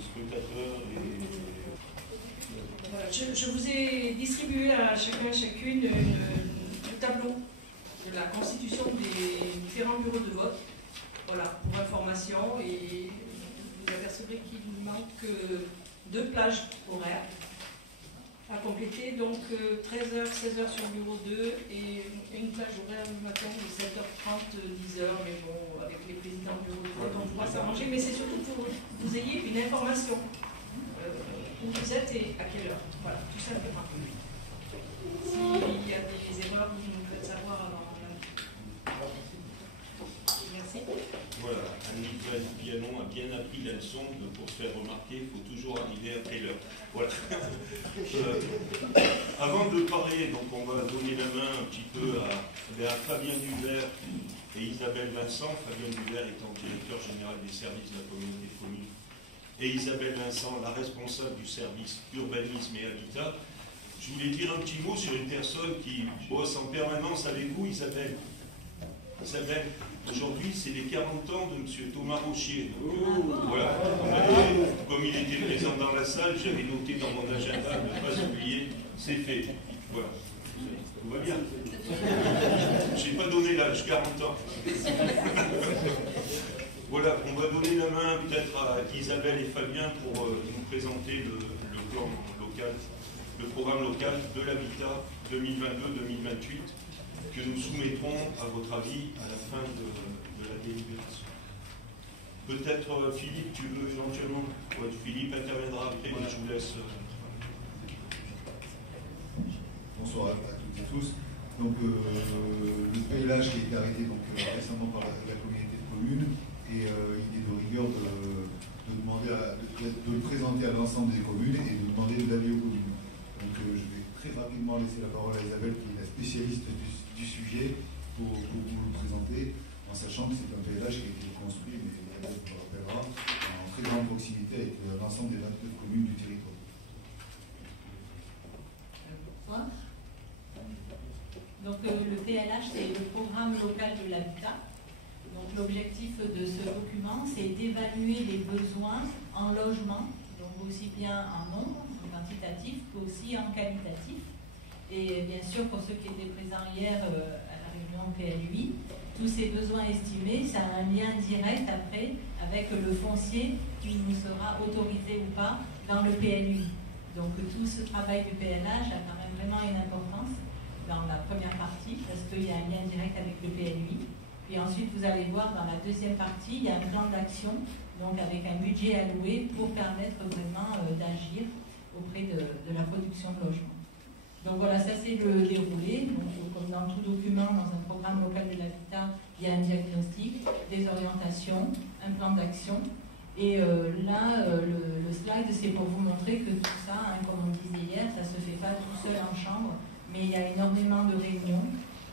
scrutateurs Voilà, je vous ai distribué à chacun et chacune le tableau de la constitution des différents bureaux de vote. Voilà, pour information, et vous apercevrez qu'il manque 2 plages horaires à compléter, donc 13h, 16h sur le bureau 2 et une plage horaire le matin de 7h30, 10h, mais bon, avec les présidents de bureau de vote, on pourra s'arranger, mais c'est surtout pour que vous ayez une information. Où vous êtes et à quelle heure. Voilà, tout simplement. S'il y a des erreurs, vous nous faites savoir avant lundi. Merci. Voilà, Anne-Nicolas Pianon a bien appris la leçon de, pour se faire remarquer, il faut toujours arriver à quelle heure. Voilà. Avant de parler, donc on va donner la main un petit peu à Fabien Duvert et Isabelle Vincent. Fabien Duvert étant directeur général des services de la communauté de communes, et Isabelle Vincent, la responsable du service urbanisme et habitat. Je voulais dire un petit mot sur une personne qui bosse en permanence avec vous, Isabelle. Isabelle, aujourd'hui, c'est les 40 ans de M. Thomas Rochier. Donc, voilà, comme il était présent dans la salle, j'avais noté dans mon agenda de ne pas oublier, c'est fait. Voilà. Tout va bien. Je n'ai pas donné l'âge, 40 ans. Voilà, on va donner la main peut-être à Isabelle et Fabien pour nous présenter le plan local, le programme local de l'habitat 2022-2028 que nous soumettrons, à votre avis, à la fin de la délibération. Peut-être Philippe, tu veux éventuellement. Ouais, Philippe interviendra après, mais je vous laisse. Bonsoir à toutes et tous. Donc, le PLH qui a été arrêté donc, récemment par la communauté de communes. Et il est de rigueur de demander de le présenter à l'ensemble des communes et de demander de l'avis aux communes. Donc je vais très rapidement laisser la parole à Isabelle, qui est la spécialiste du sujet, pour vous le présenter, en sachant que c'est un PLH qui a été construit, mais elle vous le rappellera, en très grande proximité avec l'ensemble des 29 communes du territoire. Bonsoir. Donc le PLH, c'est le programme local de l'habitat. Donc l'objectif de ce document, c'est d'évaluer les besoins en logement, donc aussi bien en nombre, en quantitatif, qu'aussi en qualitatif. Et bien sûr, pour ceux qui étaient présents hier à la réunion PLUI, tous ces besoins estimés, ça a un lien direct après avec le foncier qui nous sera autorisé ou pas dans le PLUI. Donc tout ce travail du PLH a quand même vraiment une importance dans la première partie, parce qu'il y a un lien direct avec le PLUI. Et ensuite, vous allez voir dans la deuxième partie, il y a un plan d'action, donc avec un budget alloué pour permettre vraiment d'agir auprès de la production de logements. Donc voilà, ça c'est le déroulé. Donc, comme dans tout document, dans un programme local de l'habitat, il y a un diagnostic, des orientations, un plan d'action. Et là, le slide, c'est pour vous montrer que tout ça, comme on le disait hier, ça ne se fait pas tout seul en chambre, mais il y a énormément de réunions.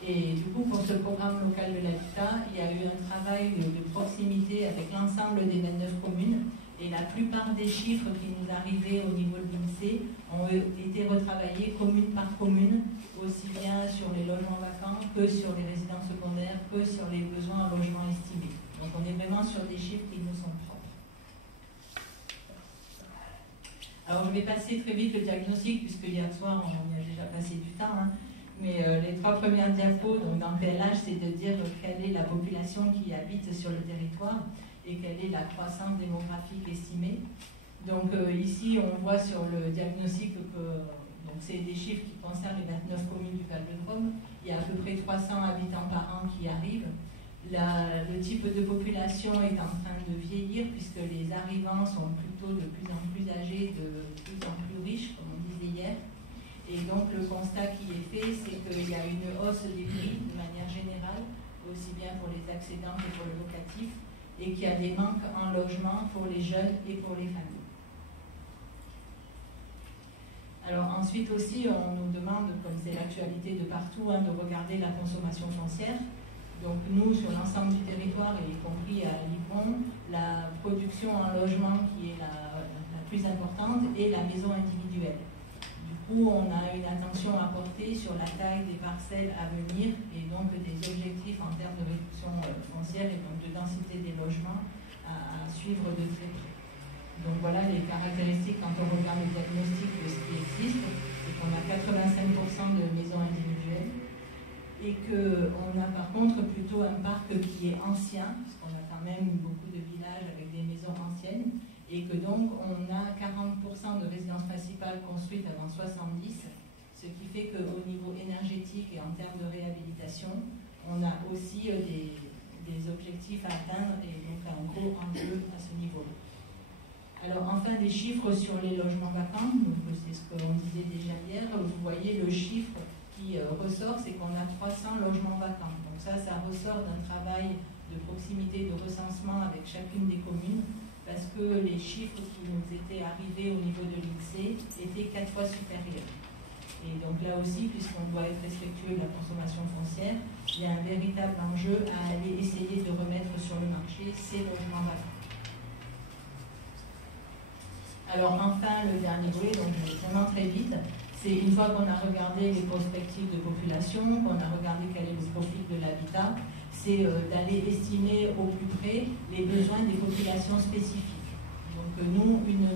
Et du coup, pour ce programme local de l'habitat, il y a eu un travail de proximité avec l'ensemble des 29 communes. Et la plupart des chiffres qui nous arrivaient au niveau de l'INSEE ont été retravaillés commune par commune, aussi bien sur les logements vacants que sur les résidences secondaires, que sur les besoins en logement estimés. Donc on est vraiment sur des chiffres qui nous sont propres. Alors je vais passer très vite le diagnostic, puisque hier soir on y a déjà passé du temps. Mais les 3 premières diapos donc dans le PLH, c'est de dire quelle est la population qui habite sur le territoire et quelle est la croissance démographique estimée. Donc ici, on voit sur le diagnostic que c'est des chiffres qui concernent les 29 communes du Val-de-Drôme. Il y a à peu près 300 habitants par an qui arrivent. Le type de population est en train de vieillir, puisque les arrivants sont plutôt de plus en plus âgés, de plus en plus riches, comme on disait hier. Et donc le constat qui est fait, c'est qu'il y a une hausse des prix de manière générale, aussi bien pour les accédants que pour le locatif, et qu'il y a des manques en logement pour les jeunes et pour les familles. Alors ensuite aussi, on nous demande, comme c'est l'actualité de partout, de regarder la consommation foncière. Donc nous, sur l'ensemble du territoire, et y compris à Livron, la production en logement qui est la plus importante est la maison individuelle. Où on a une attention à porter sur la taille des parcelles à venir et donc des objectifs en termes de réduction foncière et donc de densité des logements à suivre de très près. Donc voilà les caractéristiques quand on regarde le diagnostic de ce qui existe, c'est qu'on a 85% de maisons individuelles et qu'on a par contre plutôt un parc qui est ancien, parce qu'on a quand même beaucoup de villages avec des maisons anciennes, et que donc on a 40% de résidences principales construites avant 70, ce qui fait qu'au niveau énergétique et en termes de réhabilitation, on a aussi des objectifs à atteindre et donc un gros enjeu à ce niveau. Alors enfin des chiffres sur les logements vacants, donc c'est ce qu'on disait déjà hier, vous voyez le chiffre qui ressort, c'est qu'on a 300 logements vacants. Donc ça ressort d'un travail de proximité, de recensement avec chacune des communes, parce que les chiffres qui nous étaient arrivés au niveau de l'INSEE étaient 4 fois supérieurs. Et donc là aussi, puisqu'on doit être respectueux de la consommation foncière, il y a un véritable enjeu à aller essayer de remettre sur le marché ces logements vacants. Alors enfin, le dernier volet, donc je vais vraiment très vite, c'est une fois qu'on a regardé les prospectives de population, qu'on a regardé quel est le profil de l'habitat, c'est d'aller estimer au plus près les besoins des populations spécifiques. Donc nous, une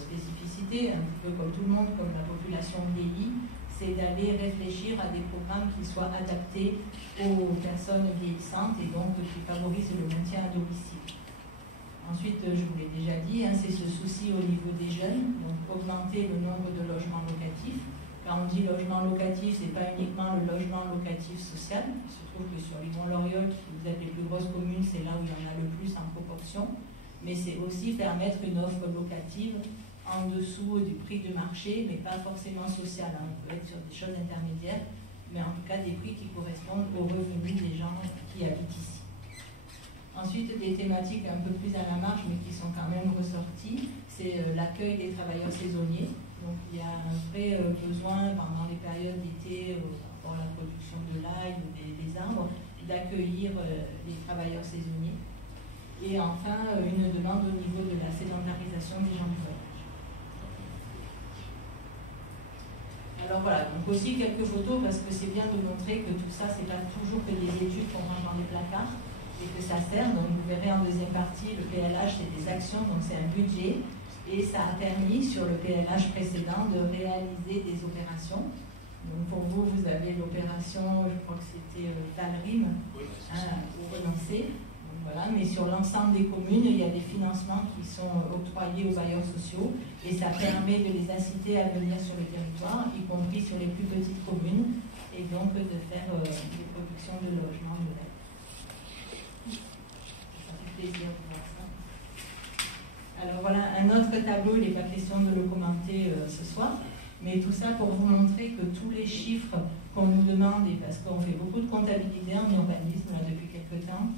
spécificité, un peu comme tout le monde, comme la population vieillie, c'est d'aller réfléchir à des programmes qui soient adaptés aux personnes vieillissantes et donc qui favorisent le maintien à domicile. Ensuite, je vous l'ai déjà dit, c'est ce souci au niveau des jeunes, donc augmenter le nombre de logements locatifs. Quand on dit logement locatif, ce n'est pas uniquement le logement locatif social. Il se trouve que sur Livron-Loriol, qui vous êtes les plus grosses communes, c'est là où il y en a le plus en proportion. Mais c'est aussi permettre une offre locative en dessous du prix de marché, mais pas forcément social. On peut être sur des choses intermédiaires, mais en tout cas des prix qui correspondent aux revenus des gens qui habitent ici. Ensuite, des thématiques un peu plus à la marge, mais qui sont quand même ressorties, c'est l'accueil des travailleurs saisonniers. Donc il y a un vrai besoin pendant les périodes d'été, pour la production de l'ail ou des arbres, d'accueillir les travailleurs saisonniers. Et enfin, une demande au niveau de la sédentarisation des gens du voyage. Alors voilà, donc aussi quelques photos parce que c'est bien de montrer que tout ça, c'est pas toujours que des études qu'on range dans les placards et que ça sert. Donc vous verrez en deuxième partie, le PLH c'est des actions, donc c'est un budget. Et ça a permis, sur le PLH précédent, de réaliser des opérations. Donc pour vous, vous avez l'opération, je crois que c'était Valrim, pour renoncer. Voilà, mais sur l'ensemble des communes, il y a des financements qui sont octroyés aux bailleurs sociaux et ça permet de les inciter à venir sur le territoire, y compris sur les plus petites communes, et donc de faire des productions de logements de l'aide. Ça fait plaisir de voir ça. Alors voilà, un autre tableau, il n'est pas question de le commenter ce soir, mais tout ça pour vous montrer que tous les chiffres qu'on nous demande, et parce qu'on fait beaucoup de comptabilité en urbanisme là, depuis quelques temps,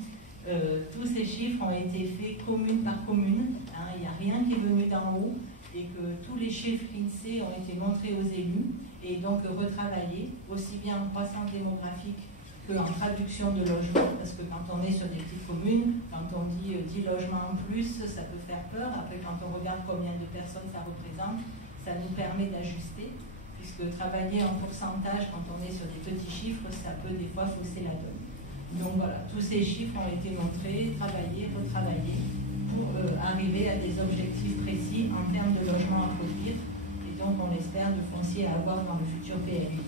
tous ces chiffres ont été faits commune par commune, il n'y a rien qui est venu d'en haut, et que tous les chiffres INSEE ont été montrés aux élus, et donc retravaillés, aussi bien en croissance démographique qu'en traduction de logements, parce que quand on est sur des petites communes, quand on dit 10 logements en plus, ça peut faire peur. Après, quand on regarde combien de personnes ça représente, ça nous permet d'ajuster, puisque travailler en pourcentage quand on est sur des petits chiffres, ça peut des fois fausser la donne. Donc voilà, tous ces chiffres ont été montrés, travaillés, retravaillés, pour arriver à des objectifs précis en termes de logements à produire, et donc on espère de foncier à avoir dans le futur PLU.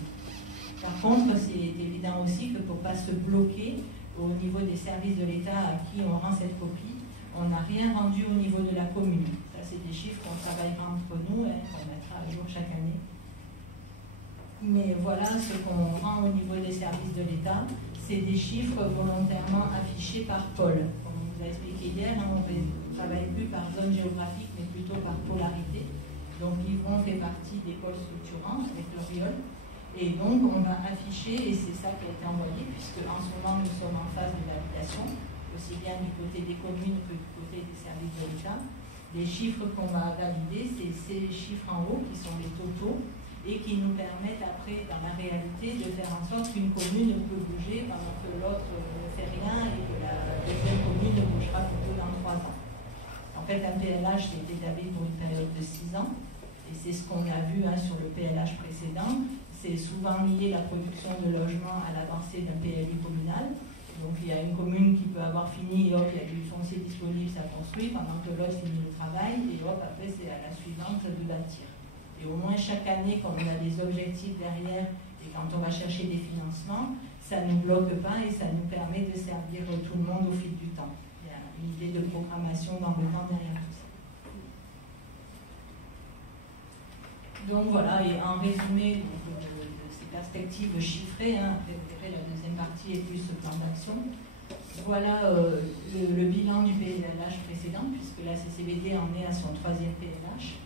Par contre, c'est évident aussi que pour ne pas se bloquer au niveau des services de l'État à qui on rend cette copie, on n'a rien rendu au niveau de la commune. Ça, c'est des chiffres qu'on travaillera entre nous, qu'on mettra à jour chaque année. Mais voilà ce qu'on rend au niveau des services de l'État. C'est des chiffres volontairement affichés par pôle. Comme on vous a expliqué hier, on ne travaille plus par zone géographique, mais plutôt par polarité. Donc Livron fait partie des pôles structurants avec Loriol. Et donc on va afficher, et c'est ça qui a été envoyé, puisque en ce moment nous sommes en phase de validation, aussi bien du côté des communes que du côté des services de l'État. Les chiffres qu'on va valider, c'est ces chiffres en haut qui sont les totaux, et qui nous permettent après, dans la réalité, de faire en sorte qu'une commune peut bouger pendant que l'autre ne fait rien et que la deuxième commune bougera plutôt dans 3 ans. En fait, un PLH c'est établi pour une période de 6 ans, et c'est ce qu'on a vu sur le PLH précédent. C'est souvent lié la production de logements à l'avancée d'un PLU communal, Donc il y a une commune qui peut avoir fini et hop, il y a du foncier disponible, ça construit, pendant que l'autre finit le travail, et hop, après c'est à la suivante de bâtir. Et au moins chaque année, quand on a des objectifs derrière et quand on va chercher des financements, ça ne nous bloque pas et ça nous permet de servir tout le monde au fil du temps. Il y a une idée de programmation dans le temps derrière tout ça. Donc voilà, et en résumé de ces perspectives chiffrées, après vous verrez la deuxième partie est plus ce plan d'action. Voilà le bilan du PLH précédent, puisque la CCBD en est à son 3e PLH.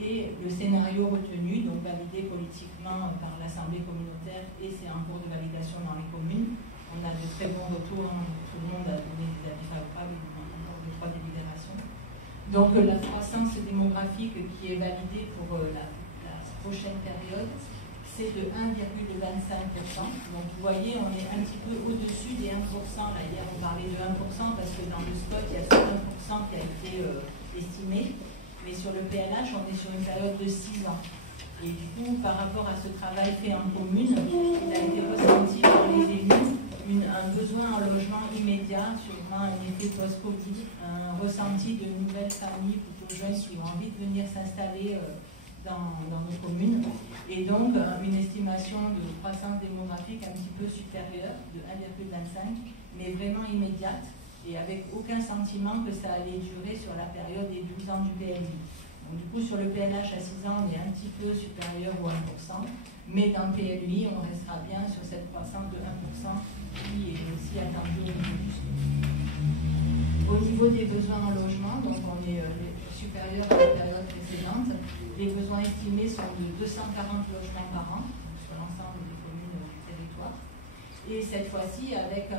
Et le scénario retenu, donc validé politiquement par l'Assemblée communautaire, et c'est en cours de validation dans les communes. On a de très bons retours, tout le monde a donné des avis favorables, il manque encore 2-3 délibérations. Donc la croissance démographique qui est validée pour la prochaine période, c'est de 1,25%. Donc vous voyez, on est un petit peu au-dessus des 1%. Là, hier, on parlait de 1% parce que dans le spot, il y a 1% qui a été estimé. Mais sur le PLH, on est sur une période de 6 ans. Et du coup, par rapport à ce travail fait en commune, il a été ressenti par les élus un besoin en logement immédiat, sûrement un effet post-Covid, un ressenti de nouvelles familles plutôt jeunes qui ont envie de venir s'installer dans nos communes. Et donc, une estimation de croissance démographique un petit peu supérieure, de 1,25, mais vraiment immédiate, et avec aucun sentiment que ça allait durer sur la période des 12 ans du PLI. Donc du coup, sur le PLH à 6 ans, on est un petit peu supérieur au 1%, mais dans le PLI, on restera bien sur cette croissance de 1% qui est aussi attendue au niveau du stock. Au niveau des besoins en logement, donc on est supérieur à la période précédente. Les besoins estimés sont de 240 logements par an, sur l'ensemble des communes du territoire. Et cette fois-ci avec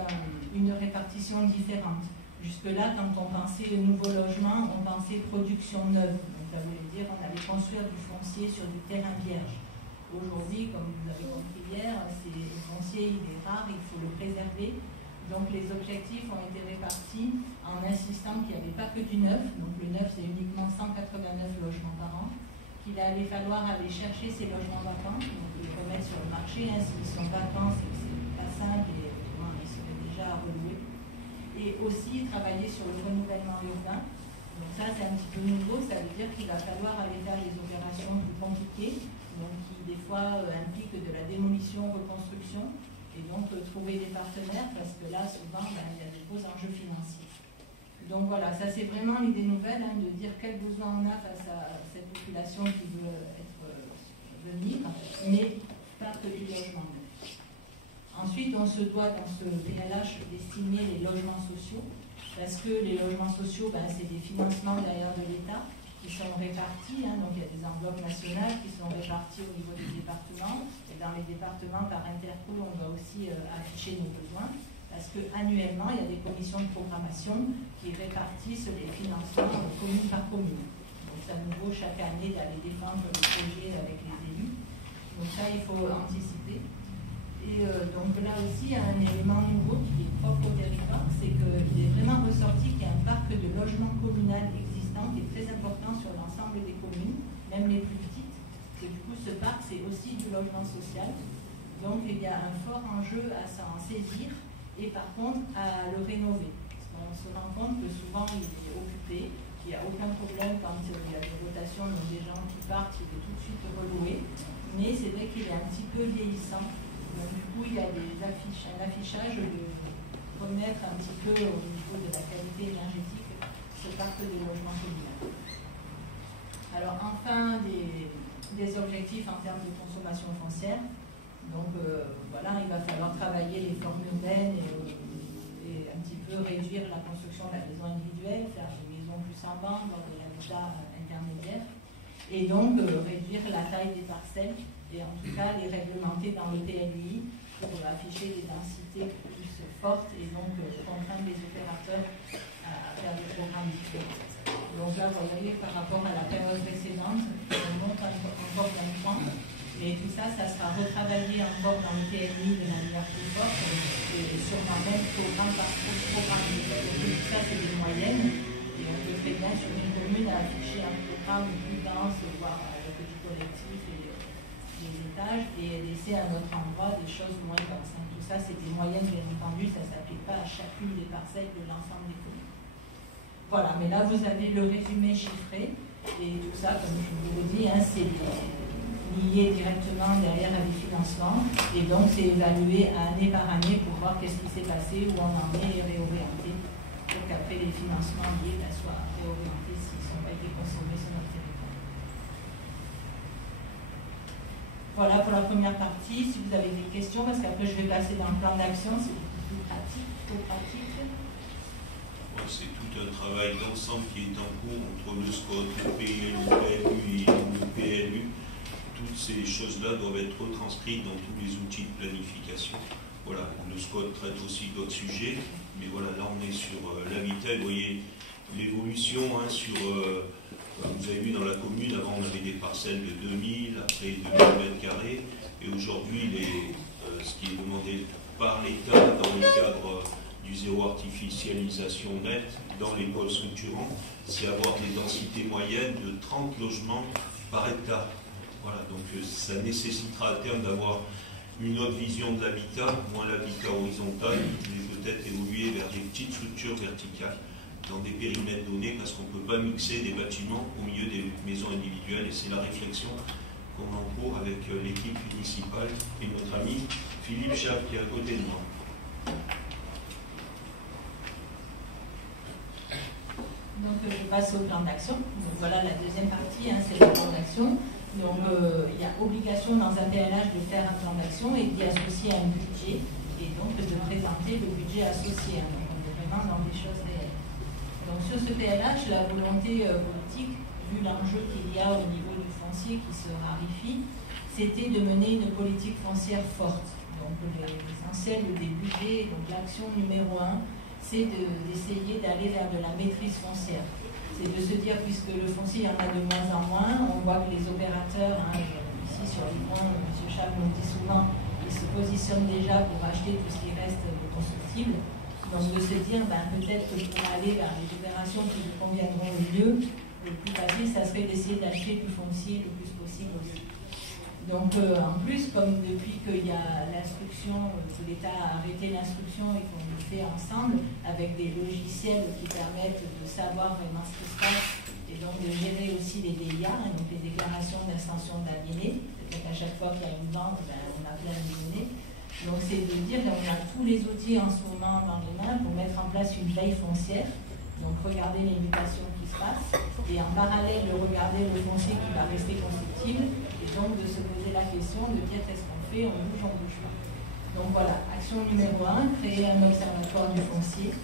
une répartition différente. Jusque-là, quand on pensait nouveau logement, on pensait production neuve. Donc ça voulait dire qu'on allait construire du foncier sur du terrain vierge. Aujourd'hui, comme vous avez compris hier, le foncier il est rare, il faut le préserver. Donc les objectifs ont été répartis en insistant qu'il n'y avait pas que du neuf. Donc le neuf, c'est uniquement 189 logements par an. Qu'il allait falloir aller chercher ces logements vacants, donc les remettre sur le marché. S'ils sont vacants, c'est que c'est pas simple et ils seraient déjà à relouer. Et aussi travailler sur le renouvellement urbain. Donc ça, c'est un petit peu nouveau. Ça veut dire qu'il va falloir aller faire des opérations plus compliquées, donc qui des fois impliquent de la démolition, reconstruction, et donc trouver des partenaires, parce que là, souvent, il y a des gros enjeux financiers. Donc voilà, ça c'est vraiment l'idée nouvelle, de dire quel besoin on a face à cette population qui veut venir, mais pas que du logement. Ensuite, on se doit dans ce PLH d'estimer les logements sociaux, parce que les logements sociaux, c'est des financements derrière de l'État qui sont répartis, donc il y a des enveloppes nationales qui sont réparties au niveau des départements, et dans les départements par interco, on va aussi afficher nos besoins. Parce qu'annuellement, il y a des commissions de programmation qui répartissent les financements commune par commune. Donc ça nous vaut chaque année d'aller défendre le projet avec les élus. Donc ça, il faut anticiper. Et donc là aussi, il y a un élément nouveau qui est propre au territoire, c'est qu'il est vraiment ressorti qu'il y a un parc de logement communal existant qui est très important sur l'ensemble des communes, même les plus petites. Et du coup, ce parc, c'est aussi du logement social. Donc il y a un fort enjeu à s'en saisir, et par contre à le rénover. Parce qu'on se rend compte que souvent il est occupé, qu'il n'y a aucun problème quand il y a des rotations, donc des gens qui partent, il est tout de suite reloué, mais c'est vrai qu'il est un petit peu vieillissant. Donc du coup il y a un affichage de remettre un petit peu au niveau de la qualité énergétique ce parc de logements communaux. Alors enfin des objectifs en termes de consommation foncière. Donc voilà, il va falloir travailler les formes urbaines et un petit peu réduire la construction de la maison individuelle, faire des maisons plus en bande, dans de l'habitat intermédiaire, et donc réduire la taille des parcelles, et en tout cas les réglementer dans le PLUI pour afficher des densités plus fortes et donc contraindre les opérateurs à faire des programmes différents. Donc là, vous voyez, par rapport à la période précédente, on monte encore d'un point. Et tout ça, ça sera retravaillé encore dans le PLI de manière plus forte, et sûrement même programme par programme. Donc tout ça, c'est des moyennes, et on peut très bien sur une commune à afficher un programme plus dense, voire avec du collectif et les étages et laisser à notre endroit des choses moins basses. Tout ça, c'est des moyennes, bien entendu, ça ne s'applique pas à chacune des parcelles de l'ensemble des communes. Voilà, mais là, vous avez le résumé chiffré, et tout ça, comme je vous l'ai dit, hein, c'est lié directement derrière à des financements, et donc c'est évalué année par année pour voir qu'est-ce qui s'est passé, où on en est, et réorienté, pour qu'après les financements liés soient réorientés s'ils ne sont pas été consommés sur notre territoire. Voilà pour la première partie. Si vous avez des questions, parce qu'après je vais passer dans le plan d'action, c'est beaucoup plus pratique, C'est tout un travail d'ensemble qui est en cours entre le SCOT, le PLU, le PLU. Toutes ces choses-là doivent être retranscrites dans tous les outils de planification. Voilà, le SCOT traite aussi d'autres sujets, mais voilà, là on est sur l'habitat. Vous voyez l'évolution hein, sur. Vous avez vu dans la commune, avant on avait des parcelles de 2000, après 2000 m², et aujourd'hui, ce qui est demandé par l'État dans le cadre du zéro artificialisation nette dans les pôles structurants, c'est avoir des densités moyennes de 30 logements par hectare. Voilà, donc ça nécessitera à terme d'avoir une autre vision de l'habitat, moins l'habitat horizontal, mais peut-être évoluer vers des petites structures verticales dans des périmètres donnés, parce qu'on ne peut pas mixer des bâtiments au milieu des maisons individuelles, et c'est la réflexion qu'on a en cours avec l'équipe municipale et notre ami Philippe Chape qui est à côté de moi. Donc je passe au plan d'action. Donc voilà la deuxième partie, hein, c'est le plan d'action. Donc il y a obligation dans un PLH de faire un plan d'action et d'y associer un budget et donc de présenter le budget associé. Hein. Donc on est vraiment dans des choses réelles. Donc sur ce PLH, la volonté politique, vu l'enjeu qu'il y a au niveau du foncier qui se raréfie, c'était de mener une politique foncière forte. Donc l'essentiel des budgets, donc l'action numéro 1, c'est d'essayer d'aller vers de la maîtrise foncière. C'est de se dire, puisque le foncier, il y en a de moins en moins, on voit que les opérateurs, hein, ici sur les points, M. Chape nous dit souvent, ils se positionnent déjà pour acheter tout ce qui reste de constructible. Donc de se dire, peut-être que pour aller vers les opérations qui nous conviendront le mieux, le plus facile, ça serait d'essayer d'acheter du foncier le plus possible aussi. Donc en plus, comme depuis qu'il y a l'instruction, que l'État a arrêté l'instruction et qu'on le fait ensemble, avec des logiciels qui permettent de savoir vraiment ce qui se passe et donc de gérer aussi les DIA, hein, donc les déclarations d'extension d'aliénés. C'est-à-dire qu'à chaque fois qu'il y a une vente, on a plein de données. Donc c'est de dire qu'on a tous les outils en ce moment dans les mains pour mettre en place une veille foncière. Donc regarder les mutations qui se passent et en parallèle regarder le foncier qui va rester constructible et donc de se poser la question de dire qu'est-ce qu'on fait, on bouge pas. Donc voilà, action numéro 1, créer un observatoire du foncier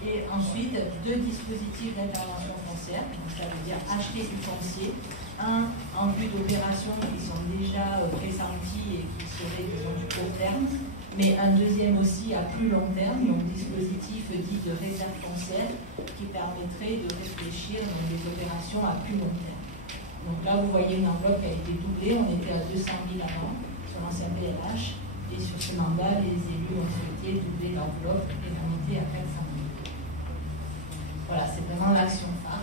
et ensuite 2 dispositifs d'intervention foncière, donc ça veut dire acheter du foncier, un en vue d'opérations qui sont déjà pressenties et qui seraient disons du court terme, mais un deuxième aussi à plus long terme, donc dispositif dit de réserve foncière qui permettrait de réfléchir dans des opérations à plus long terme. Donc là, vous voyez une enveloppe qui a été doublée, on était à 200 000 avant sur l'ancien PLH, et sur ce mandat, les élus ont souhaité doubler l'enveloppe et on était à 400 000. Voilà, c'est vraiment l'action phare.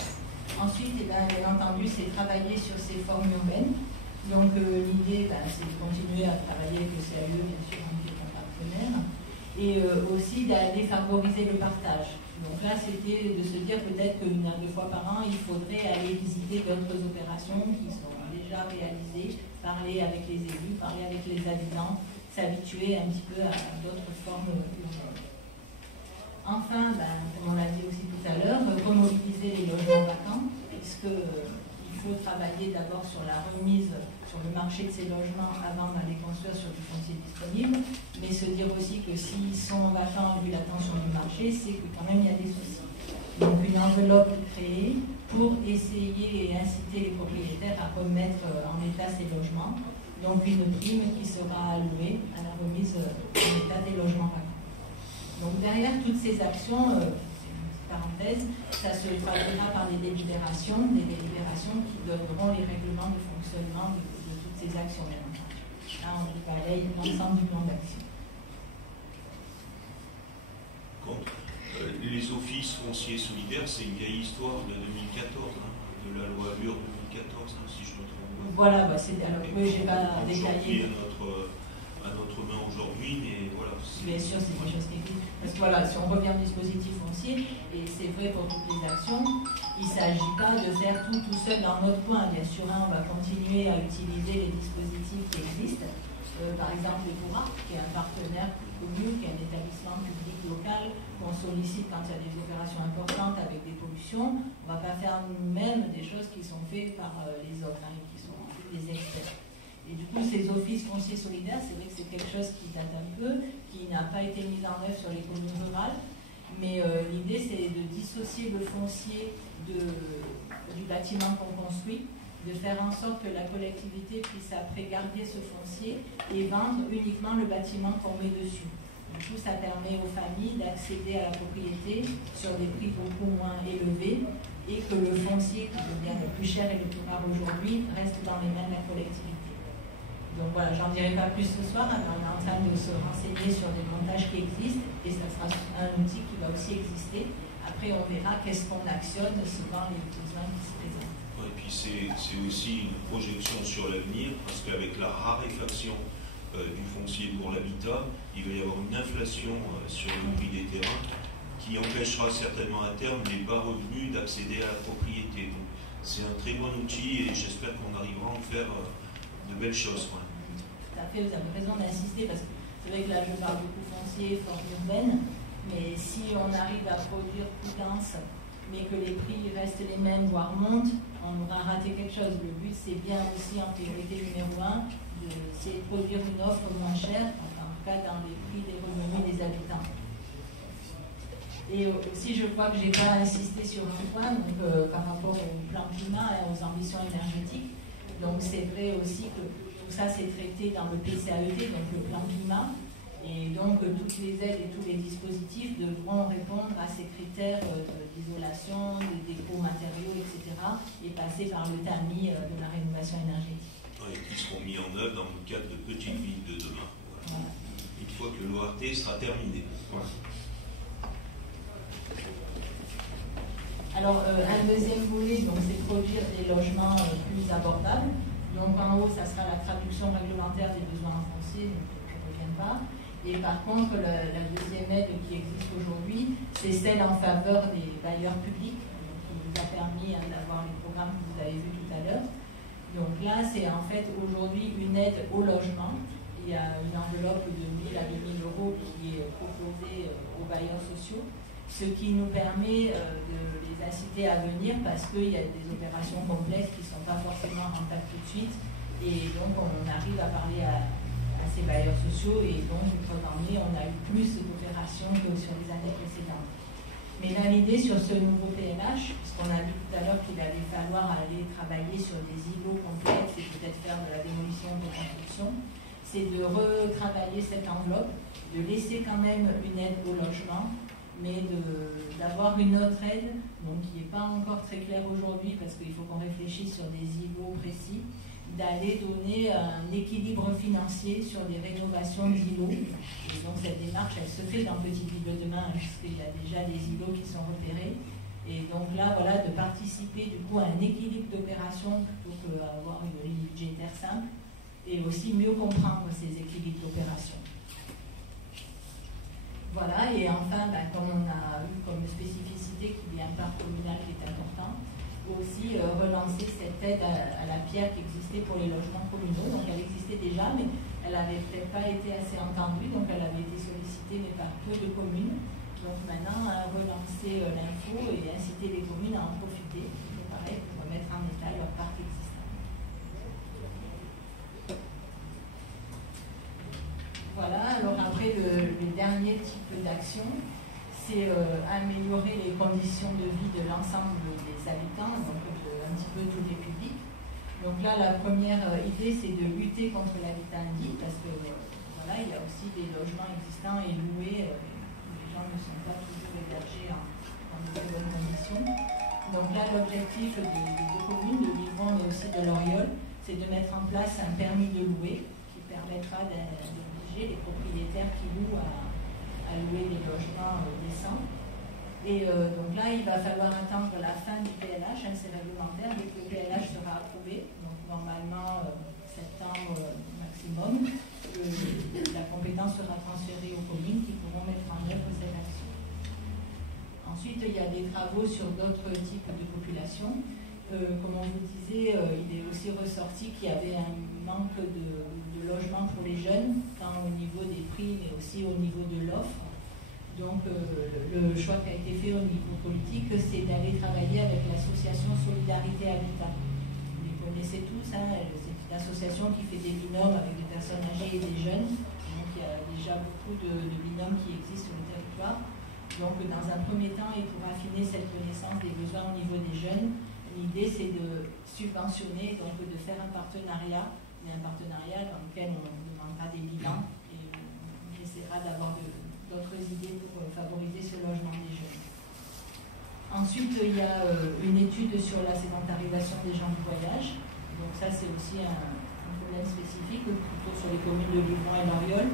Ensuite, bien entendu, c'est travailler sur ces formes urbaines. Donc l'idée, c'est de continuer à travailler avec le CAE, bien sûr, et aussi d'aller favoriser le partage. Donc là, c'était de se dire peut-être qu'une à 2 fois par an, il faudrait aller visiter d'autres opérations qui sont déjà réalisées, parler avec les élus, parler avec les habitants, s'habituer un petit peu à d'autres formes urbaines. Enfin, comme on l'a dit aussi tout à l'heure, remobiliser les logements vacants, puisqu'il faut travailler d'abord sur la remise sur le marché de ces logements avant d'aller construire sur du foncier disponible, mais se dire aussi que s'ils sont vacants vu la tension du marché, c'est que quand même il y a des soucis. Donc une enveloppe créée pour essayer et inciter les propriétaires à remettre en état ces logements, donc une prime qui sera allouée à la remise en état des logements vacants. Donc derrière toutes ces actions, parenthèse, ça se traduira par des délibérations qui donneront les règlements de fonctionnement de toutes ces actions. Là, on balaye l'ensemble du plan d'action. Les offices fonciers solidaires, c'est une vieille histoire de 2014. de la loi Allure 2014, hein, si je me trompe. Voilà, bah alors oui, j'ai pas détaillé. À notre main aujourd'hui, mais voilà. Bien sûr, c'est des choses qui existent. Parce que voilà, si on revient au dispositif foncier, et c'est vrai pour toutes les actions, il ne s'agit pas de faire tout seul dans notre coin. Bien sûr, on va continuer à utiliser les dispositifs qui existent. Par exemple, le PORA, qui est un partenaire connu, qui est un établissement public local, qu'on sollicite quand il y a des opérations importantes avec des pollutions. On ne va pas faire nous-mêmes des choses qui sont faites par les autres, hein, qui sont des experts. Et du coup, ces offices fonciers solidaires, c'est vrai que c'est quelque chose qui date un peu, qui n'a pas été mis en œuvre sur les communes rurales. Mais l'idée, c'est de dissocier le foncier du bâtiment qu'on construit, de faire en sorte que la collectivité puisse après garder ce foncier et vendre uniquement le bâtiment qu'on met dessus. Du coup, ça permet aux familles d'accéder à la propriété sur des prix beaucoup moins élevés et que le foncier, qui devient le plus cher et le plus rare aujourd'hui, reste dans les mains de la collectivité. Donc voilà, j'en dirai pas plus ce soir, mais on est en train de se renseigner sur des montages qui existent et ça sera un outil qui va aussi exister. Après, on verra qu'est-ce qu'on actionne selon les besoins qui se présentent. Et puis c'est aussi une projection sur l'avenir, parce qu'avec la raréfaction du foncier pour l'habitat, il va y avoir une inflation sur le prix des terrains qui empêchera certainement à terme les bas revenus d'accéder à la propriété. Donc c'est un très bon outil et j'espère qu'on arrivera à en faire de belles choses. Ouais. Tout à fait, vous avez raison d'insister, parce que c'est vrai que là je parle beaucoup foncier, forme urbaine, mais si on arrive à produire plus dense, mais que les prix restent les mêmes, voire montent, on aura raté quelque chose. Le but, c'est bien aussi, en priorité numéro 1, c'est de produire une offre moins chère, enfin, en tout cas dans les prix des revenus des habitants. Et aussi, je crois que je n'ai pas insisté sur un point, donc, par rapport au plan climat et aux ambitions énergétiques. Donc c'est vrai aussi que tout ça c'est traité dans le PCAET, donc le plan climat, et donc toutes les aides et tous les dispositifs devront répondre à ces critères d'isolation, de dépôt matériaux, etc., et passer par le tamis de la rénovation énergétique. Et qui seront mis en œuvre dans le cadre de petites villes de demain. Voilà. Une fois que l'ORT sera terminé. Voilà. Alors, un deuxième volet, donc, c'est produire des logements plus abordables. Donc, en haut, ça sera la traduction réglementaire des besoins en foncier, donc je ne reviens pas. Et par contre, la deuxième aide qui existe aujourd'hui, c'est celle en faveur des bailleurs publics, qui nous a permis d'avoir les programmes que vous avez vus tout à l'heure. Donc là, c'est en fait aujourd'hui une aide au logement. Il y a une enveloppe de 1 000 à 2 000 euros qui est proposée aux bailleurs sociaux, ce qui nous permet de les inciter à venir parce qu'il y a des opérations complexes qui ne sont pas forcément rentables tout de suite. Et donc, on arrive à parler à ces bailleurs sociaux et donc, preuve en est, on a eu plus d'opérations que sur les années précédentes. Mais là, l'idée sur ce nouveau PMH, puisqu'on a vu tout à l'heure qu'il allait falloir aller travailler sur des îlots complexes et peut-être faire de la démolition de construction, c'est de retravailler cette enveloppe, de laisser quand même une aide au logement, mais d'avoir une autre aide, donc qui n'est pas encore très claire aujourd'hui parce qu'il faut qu'on réfléchisse sur des îlots précis, d'aller donner un équilibre financier sur des rénovations d'îlots. Et donc cette démarche, elle se fait dans Petite Ville de demain, puisqu'il y a déjà des îlots qui sont repérés. Et donc là, voilà, de participer du coup à un équilibre d'opération plutôt qu'avoir une ligne budgétaire simple, et aussi mieux comprendre ces équilibres d'opération. Voilà, et enfin, comme on a eu comme spécificité qu'il y a un parc communal qui est important, aussi relancer cette aide à la pierre qui existait pour les logements communaux. Donc elle existait déjà, mais elle n'avait peut-être pas été assez entendue, donc elle avait été sollicitée mais par peu de communes. Donc maintenant, relancer l'info et inciter les communes à en profiter, c'est pareil, pour remettre en état leur parc existant. Voilà, alors après le dernier type d'action, c'est améliorer les conditions de vie de l'ensemble des habitants, donc un petit peu tous les publics. Donc là, la première idée, c'est de lutter contre l'habitat indigne, parce que voilà, il y a aussi des logements existants et loués, les gens ne sont pas toujours hébergés dans de très bonnes conditions. Donc là, l'objectif des deux communes, de Livron mais aussi de Loriol, c'est de mettre en place un permis de louer qui permettra d'obliger les propriétaires qui louent à louer des logements décents. Et donc là, il va falloir attendre la fin du PLH, c'est réglementaire, dès que le PLH sera approuvé, donc normalement septembre maximum, la compétence sera transférée aux communes qui pourront mettre en œuvre cette action. Ensuite, il y a des travaux sur d'autres types de populations. Comme on vous disait, il est aussi ressorti qu'il y avait un manque de logement pour les jeunes, tant au niveau des prix, mais aussi au niveau de l'offre. Donc, le choix qui a été fait au niveau politique, c'est d'aller travailler avec l'association Solidarité Habitat. Vous les connaissez tous, hein, c'est une association qui fait des binômes avec des personnes âgées et des jeunes. Donc, il y a déjà beaucoup de binômes qui existent sur le territoire. Donc, dans un premier temps, et pour affiner cette connaissance des besoins au niveau des jeunes, l'idée, c'est de subventionner, donc de faire un partenariat, mais un partenariat dans lequel on demandera des bilans et on essaiera d'avoir d'autres idées pour favoriser ce logement des jeunes. Ensuite, il y a une étude sur la sédentarisation des gens du voyage. Donc ça, c'est aussi un problème spécifique, plutôt sur les communes de Livron et Loriol,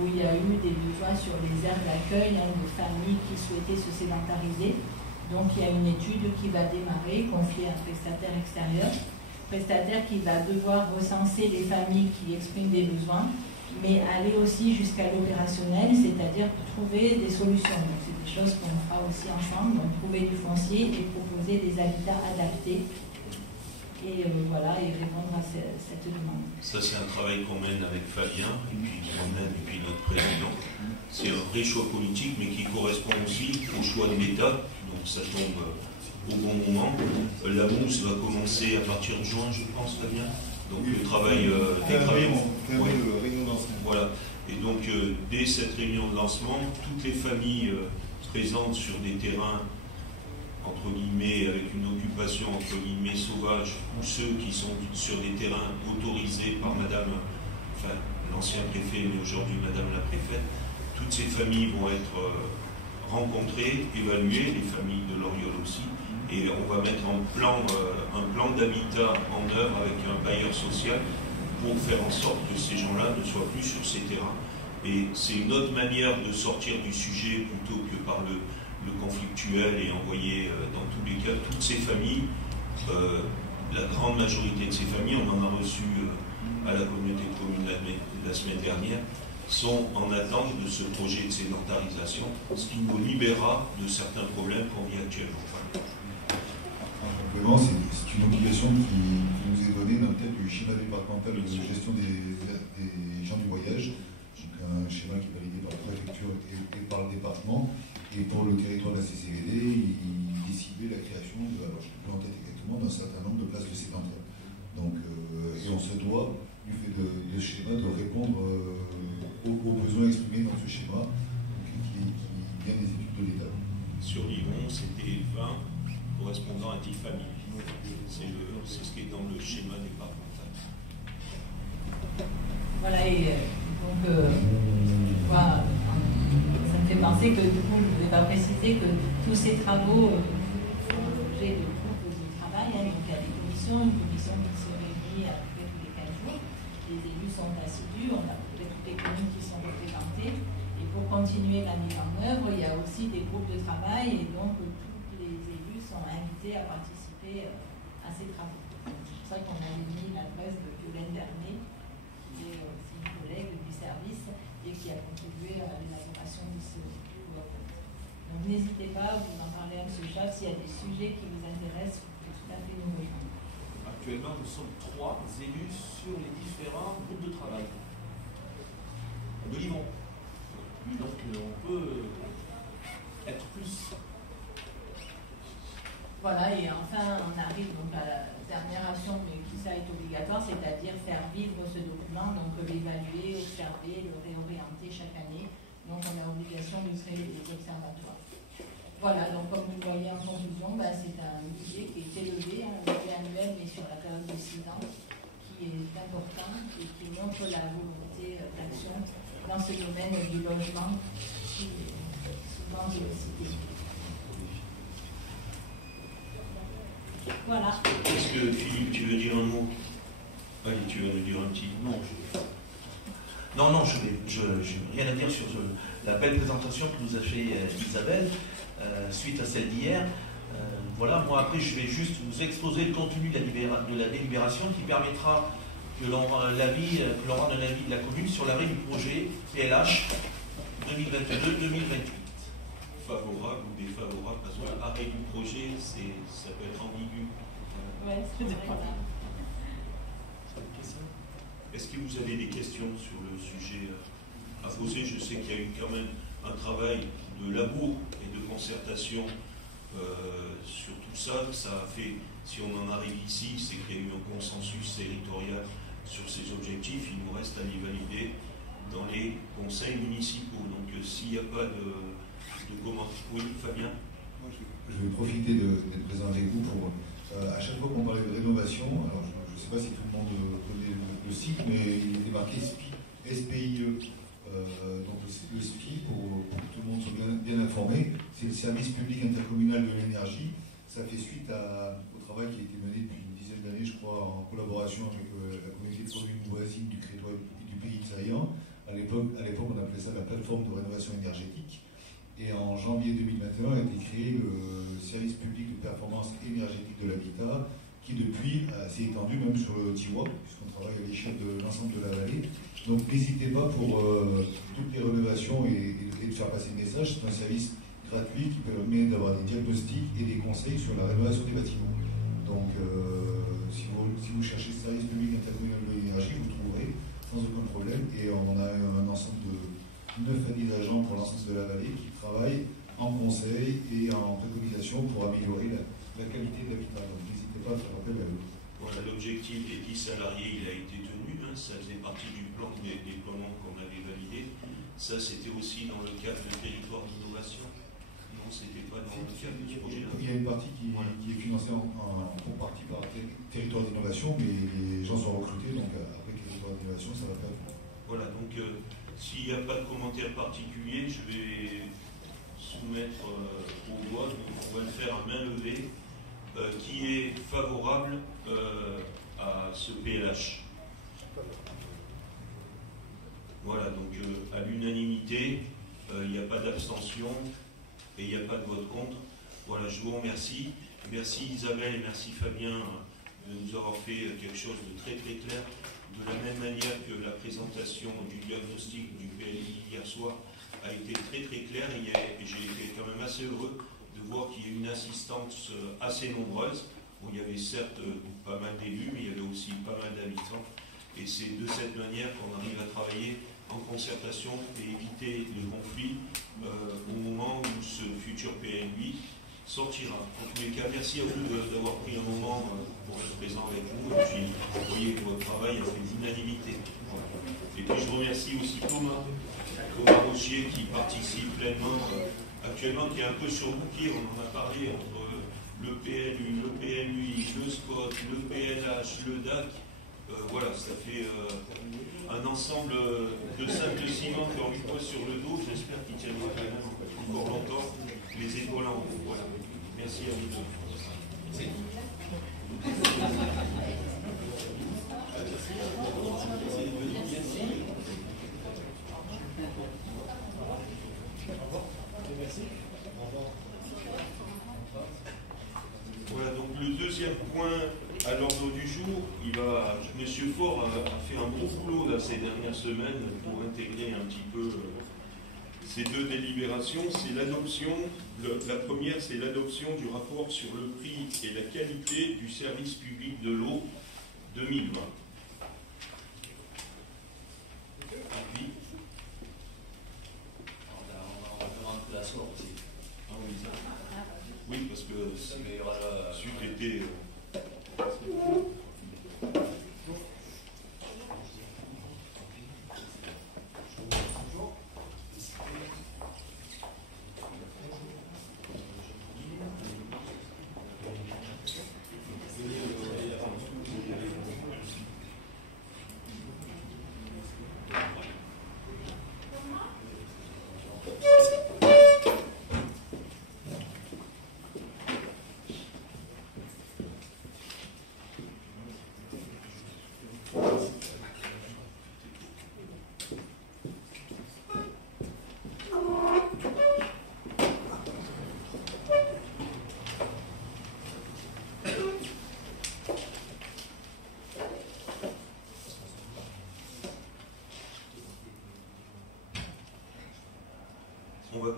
où il y a eu des besoins sur les aires d'accueil de familles qui souhaitaient se sédentariser. Donc il y a une étude qui va démarrer, confiée à un prestataire extérieur, prestataire qui va devoir recenser les familles qui expriment des besoins, mais aller aussi jusqu'à l'opérationnel, c'est-à-dire trouver des solutions. Donc c'est des choses qu'on fera aussi ensemble, donc trouver du foncier et proposer des habitats adaptés. Et voilà, et répondre à cette demande. Ça, c'est un travail qu'on mène avec Fabien, et puis moi-même, et puis notre président. C'est un vrai choix politique, mais qui correspond aussi au choix de l'État. Donc ça tombe au bon moment. La mousse va commencer à partir de juin, je pense, Fabien. Donc le travail voilà. Et donc dès cette réunion de lancement, toutes les familles présentes sur des terrains entre guillemets avec une occupation entre guillemets sauvage, ou ceux qui sont sur des terrains autorisés par madame, enfin l'ancien préfet mais aujourd'hui madame la préfète, toutes ces familles vont être rencontrées, évaluées, les familles de Loriol aussi. Et on va mettre un plan d'habitat en œuvre avec un bailleur social pour faire en sorte que ces gens-là ne soient plus sur ces terrains. Et c'est une autre manière de sortir du sujet plutôt que par le conflictuel et envoyer dans tous les cas toutes ces familles. La grande majorité de ces familles, on en a reçu à la communauté de communes la semaine dernière, sont en attente de ce projet de sédentarisation, ce qui nous libérera de certains problèmes qu'on vit actuellement. C'est une obligation qui nous est donnée dans le cadre du schéma départemental de gestion des gens du voyage. Donc un schéma qui est validé par la préfecture et par le département. Et pour le territoire de la CCVD, il décidait la création, alors je ne peux pas en tête exactement, d'un certain nombre de places de sédentaires. Donc, et on se doit, du fait de ce schéma, de répondre aux besoins exprimés dans ce schéma, qui vient des études de l'État. Sur Livron, c'était 20 correspondant à 10 familles. C'est ce qui est dans le schéma départemental. Voilà, et donc, voilà, ça me fait penser que, du coup, je ne vais pas préciser que tous ces travaux font l'objet de groupes de travail. Donc, il y a des commissions, une commission qui se réunit à peu près tous les 15 jours. Les élus sont assidus, on a à peu près toutes les communes qui sont représentées. Et pour continuer la mise en œuvre, il y a aussi des groupes de travail, et donc tous les élus sont invités à participer à ces travaux. C'est pour ça qu'on avait mis l'adresse de Violaine Bernier, qui est aussi une collègue du service et qui a contribué à l'élaboration de ce PowerPoint. Donc n'hésitez pas, vous en parlez à M. Chaves, s'il y a des sujets qui vous intéressent, vous pouvez tout à fait nous rejoindre. Actuellement, nous sommes 3 élus sur les différents groupes de travail de Livron. Donc on peut être plus. Voilà, et enfin, on arrive donc à la dernière action, mais qui ça est obligatoire, c'est-à-dire faire vivre ce document, donc l'évaluer, observer, le réorienter chaque année. Donc on a obligation de créer des observatoires. Voilà, donc comme vous le voyez en conclusion, c'est un budget qui est élevé, un budget annuel, mais sur la période de 6 ans, qui est important et qui montre la volonté d'action dans ce domaine du logement qui est souvent cité. Voilà. Est-ce que Philippe, tu veux dire un mot? Allez, tu vas nous dire un petit. Non, je n'ai rien à dire sur la belle présentation que nous a fait Isabelle. suite à celle d'hier. Voilà, moi après je vais juste vous exposer le contenu de la délibération qui permettra que l'on rende un avis de la commune sur l'arrêt du projet PLH 2022-2028. Favorable ou défavorable, parce que l'arrêt du projet, ça peut être ambigu. Ouais, c'est vrai. Est-ce que vous avez des questions sur le sujet à poser? Je sais qu'il y a eu quand même un travail de labour et de concertation sur tout ça. Ça a fait, si on en arrive ici, c'est qu'il y a eu un consensus territorial sur ces objectifs. Il nous reste à les valider dans les conseils municipaux. Donc s'il n'y a pas de commentaires... Oui, Fabien? Moi, je vais profiter d'être présent avec vous pour... à chaque fois qu'on parlait de rénovation, alors je ne sais pas si tout le monde connaît le site, mais il était marqué SPIE. Donc le SPI, pour que tout le monde soit bien informé, c'est le service public intercommunal de l'énergie. Ça fait suite au travail qui a été mené depuis une dizaine d'années, je crois, en collaboration avec la communauté de communes voisines du Crétois et du Pays de Saillant. À l'époque, on appelait ça la plateforme de rénovation énergétique. Et en janvier 2021 a été créé le service public de performance énergétique de l'habitat, qui depuis s'est étendu même sur le Tiwa, puisqu'on travaille à l'échelle de l'ensemble de la vallée. Donc n'hésitez pas pour toutes les rénovations et de faire passer le message. C'est un service gratuit qui permet d'avoir des diagnostics et des conseils sur la rénovation des bâtiments. Donc si vous cherchez ce service public intercommunal de l'énergie, vous le trouverez sans aucun problème. Et on a un ensemble de 9 à 10 agents pour l'ensemble de la vallée qui travaillent en conseil et en préconisation pour améliorer la qualité de l'habitat. Donc n'hésitez pas à faire appel à eux. Voilà, l'objectif des 10 salariés, il a été tenu, hein, ça faisait partie du plan des déploiements qu'on avait validé. Ça, c'était aussi dans le cadre du territoire d'innovation. Non, c'était pas dans le cadre du projet. Il y a une partie qui est financée en partie par territoire d'innovation, mais les gens sont recrutés, donc après territoire d'innovation, ça va faire. Voilà, donc s'il n'y a pas de commentaire particulier, je vais soumettre au vote, donc on va le faire à main levée, qui est favorable à ce PLH. Voilà, donc à l'unanimité, il n'y a pas d'abstention et il n'y a pas de vote contre. Voilà, je vous remercie. Merci Isabelle et merci Fabien de nous avoir fait quelque chose de très très clair. De la même manière que la présentation du diagnostic du PLI hier soir a été très très claire, et j'ai été quand même assez heureux de voir qu'il y a une assistance assez nombreuse. Bon, il y avait certes pas mal d'élus, mais il y avait aussi pas mal d'habitants. Et c'est de cette manière qu'on arrive à travailler en concertation et éviter les conflits au moment où ce futur PLI sortira. En tous les cas, merci à vous d'avoir pris un moment pour être présent avec vous. Et puis, vous voyez que votre travail a fait l'unanimité. Et puis, je remercie aussi Thomas Rochier qui participe pleinement actuellement, qui est un peu surbooké. On en a parlé entre le PLU, le PLUI, le SPOT, le PLH, le DAC. Voilà, ça fait un ensemble de sacs de ciment qui ont mis poids sur le dos. J'espère qu'il tiendra quand même encore longtemps les épaules en haut. Voilà. Merci à vous deux. Voilà, donc le deuxième point à l'ordre du jour, M. Faure a fait un bon boulot là, ces dernières semaines pour intégrer un petit peu ces deux délibérations. C'est l'adoption, la première c'est l'adoption du rapport sur le prix et la qualité du service public de l'eau 2020. Oui. On va rentrer la source aussi. Ah oui, ça. Oui, parce que c'eût été...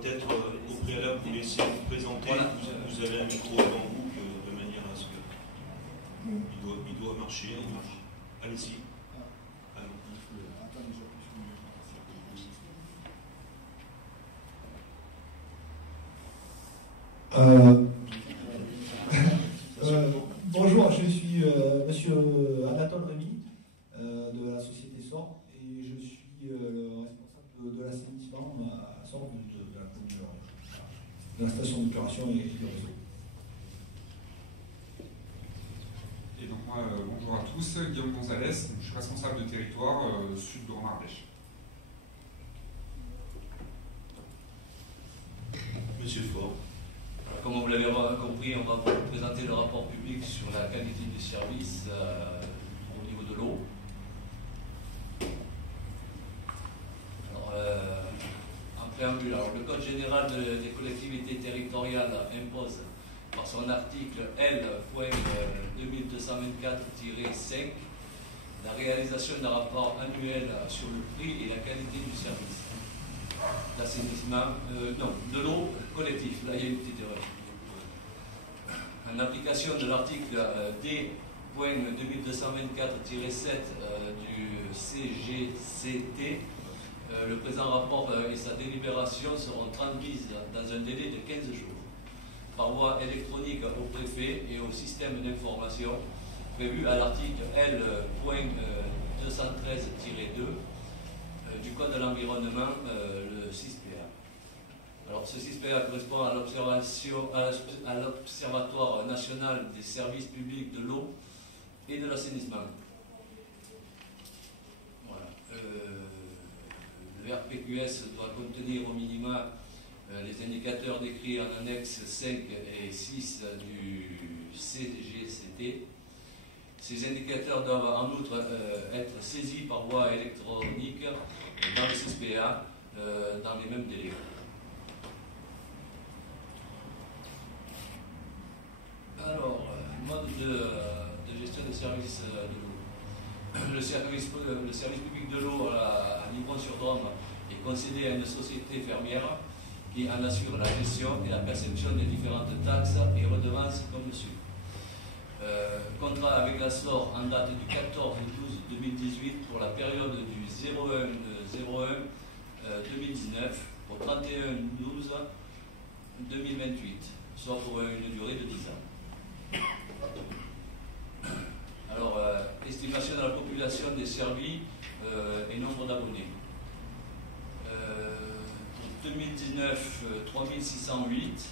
peut-être au préalable vous laisser vous présenter. Voilà. Vous avez un micro devant vous de manière à ce que il doit marcher. Allez-y. Bonjour, je suis monsieur Anatole Rémy de la société SOR et je suis le responsable de l'assainissement à SOR de la commune de la station d'épuration et du réseau. Et donc moi, bonjour à tous, Guillaume Gonzalez, je suis responsable de territoire sud de Romardèche. Monsieur Faure. Comme vous l'avez compris, on va vous présenter le rapport public sur la qualité du service au niveau de l'eau. En préambule, le Code général des collectivités territoriales impose par son article L.2224-5 la réalisation d'un rapport annuel sur le prix et la qualité du service d'assainissement, de l'eau collectif. Là, il y a une petite erreur. En application de l'article D.2224-7 du CGCT, le présent rapport et sa délibération seront transmises dans un délai de 15 jours par voie électronique au préfet et au système d'information prévu à l'article L.213-2 du Code de l'environnement, le 6PA. Alors, ce 6PA correspond à l'Observatoire national des services publics de l'eau et de l'assainissement. Voilà. Le RPQS doit contenir au minimum les indicateurs décrits en annexe 5 et 6 du CGCT. Ces indicateurs doivent en outre être saisis par voie électronique dans le CSPA dans les mêmes délais. Alors, mode de gestion des services de l'eau. Le service public de l'eau à Livron-sur-Drôme est concédé à une société fermière qui en assure la gestion et la perception des différentes taxes et redevances comme suit. Contrat avec la SOR en date du 14-12-2018 pour la période du 01-01-2019 au 31-12-2028, soit pour une durée de 10 ans. Alors, estimation de la population desservie et nombre d'abonnés. Pour 2019, 3608.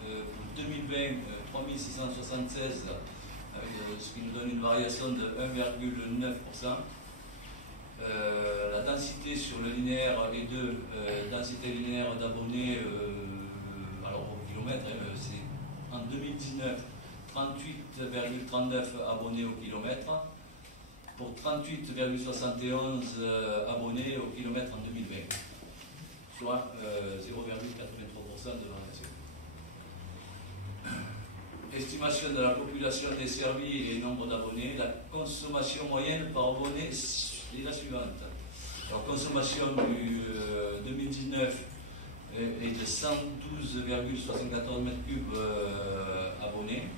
Pour 2020, 3676. Ce qui nous donne une variation de 1,9%. La densité sur le linéaire est de densité linéaire d'abonnés, alors au kilomètre, c'est en 2019 38,39 abonnés au kilomètre, pour 38,71 abonnés au kilomètre en 2020, soit 0,83% de variation. Estimation de la population desservie et nombre d'abonnés. La consommation moyenne par abonné est la suivante. Alors, consommation du 2019 est de 112,74 m3 abonnés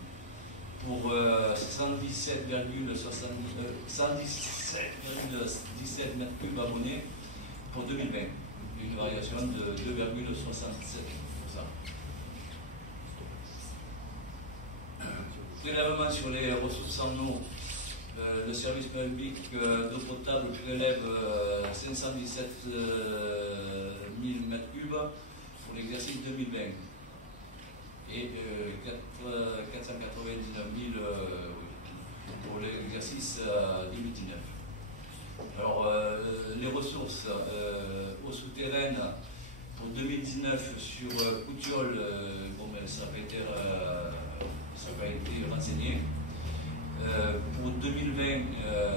pour 117,17 m3 abonnés pour 2020. Une variation de 2,67%. Prélèvement sur les ressources en eau, le service public d'eau potable prélève 517 000 m3 pour l'exercice 2020 et 499 000 pour l'exercice 2019. Alors, les ressources eau souterraine pour 2019 sur Coutiole, bon, mais ça n'a pas été renseigné. Pour 2020,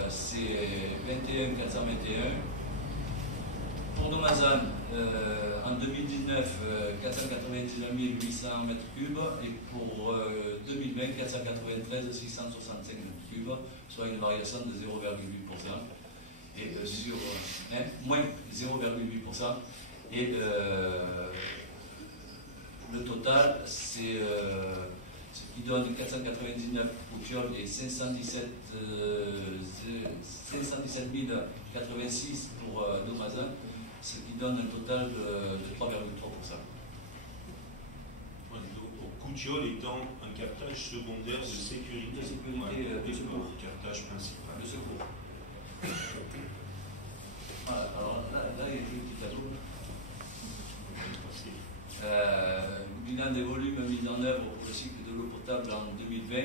c'est 21 421. Pour Domazan, en 2019, 499 800 m3 et pour 2020, 493 665 m3, soit une variation de 0,8%. Et moins 0,8%. Et Le total, c'est ce qui donne 499 couchioles et 517 086 pour Domazin, ce qui donne un total de 3,3%. Couchiol étant un captage secondaire de sécurité. De sécurité, de secours. Captage principal. Le secours. Voilà, alors là, il y a un petit tableau. Bilan des volumes mis en œuvre pour le cycle de l'eau potable en 2020.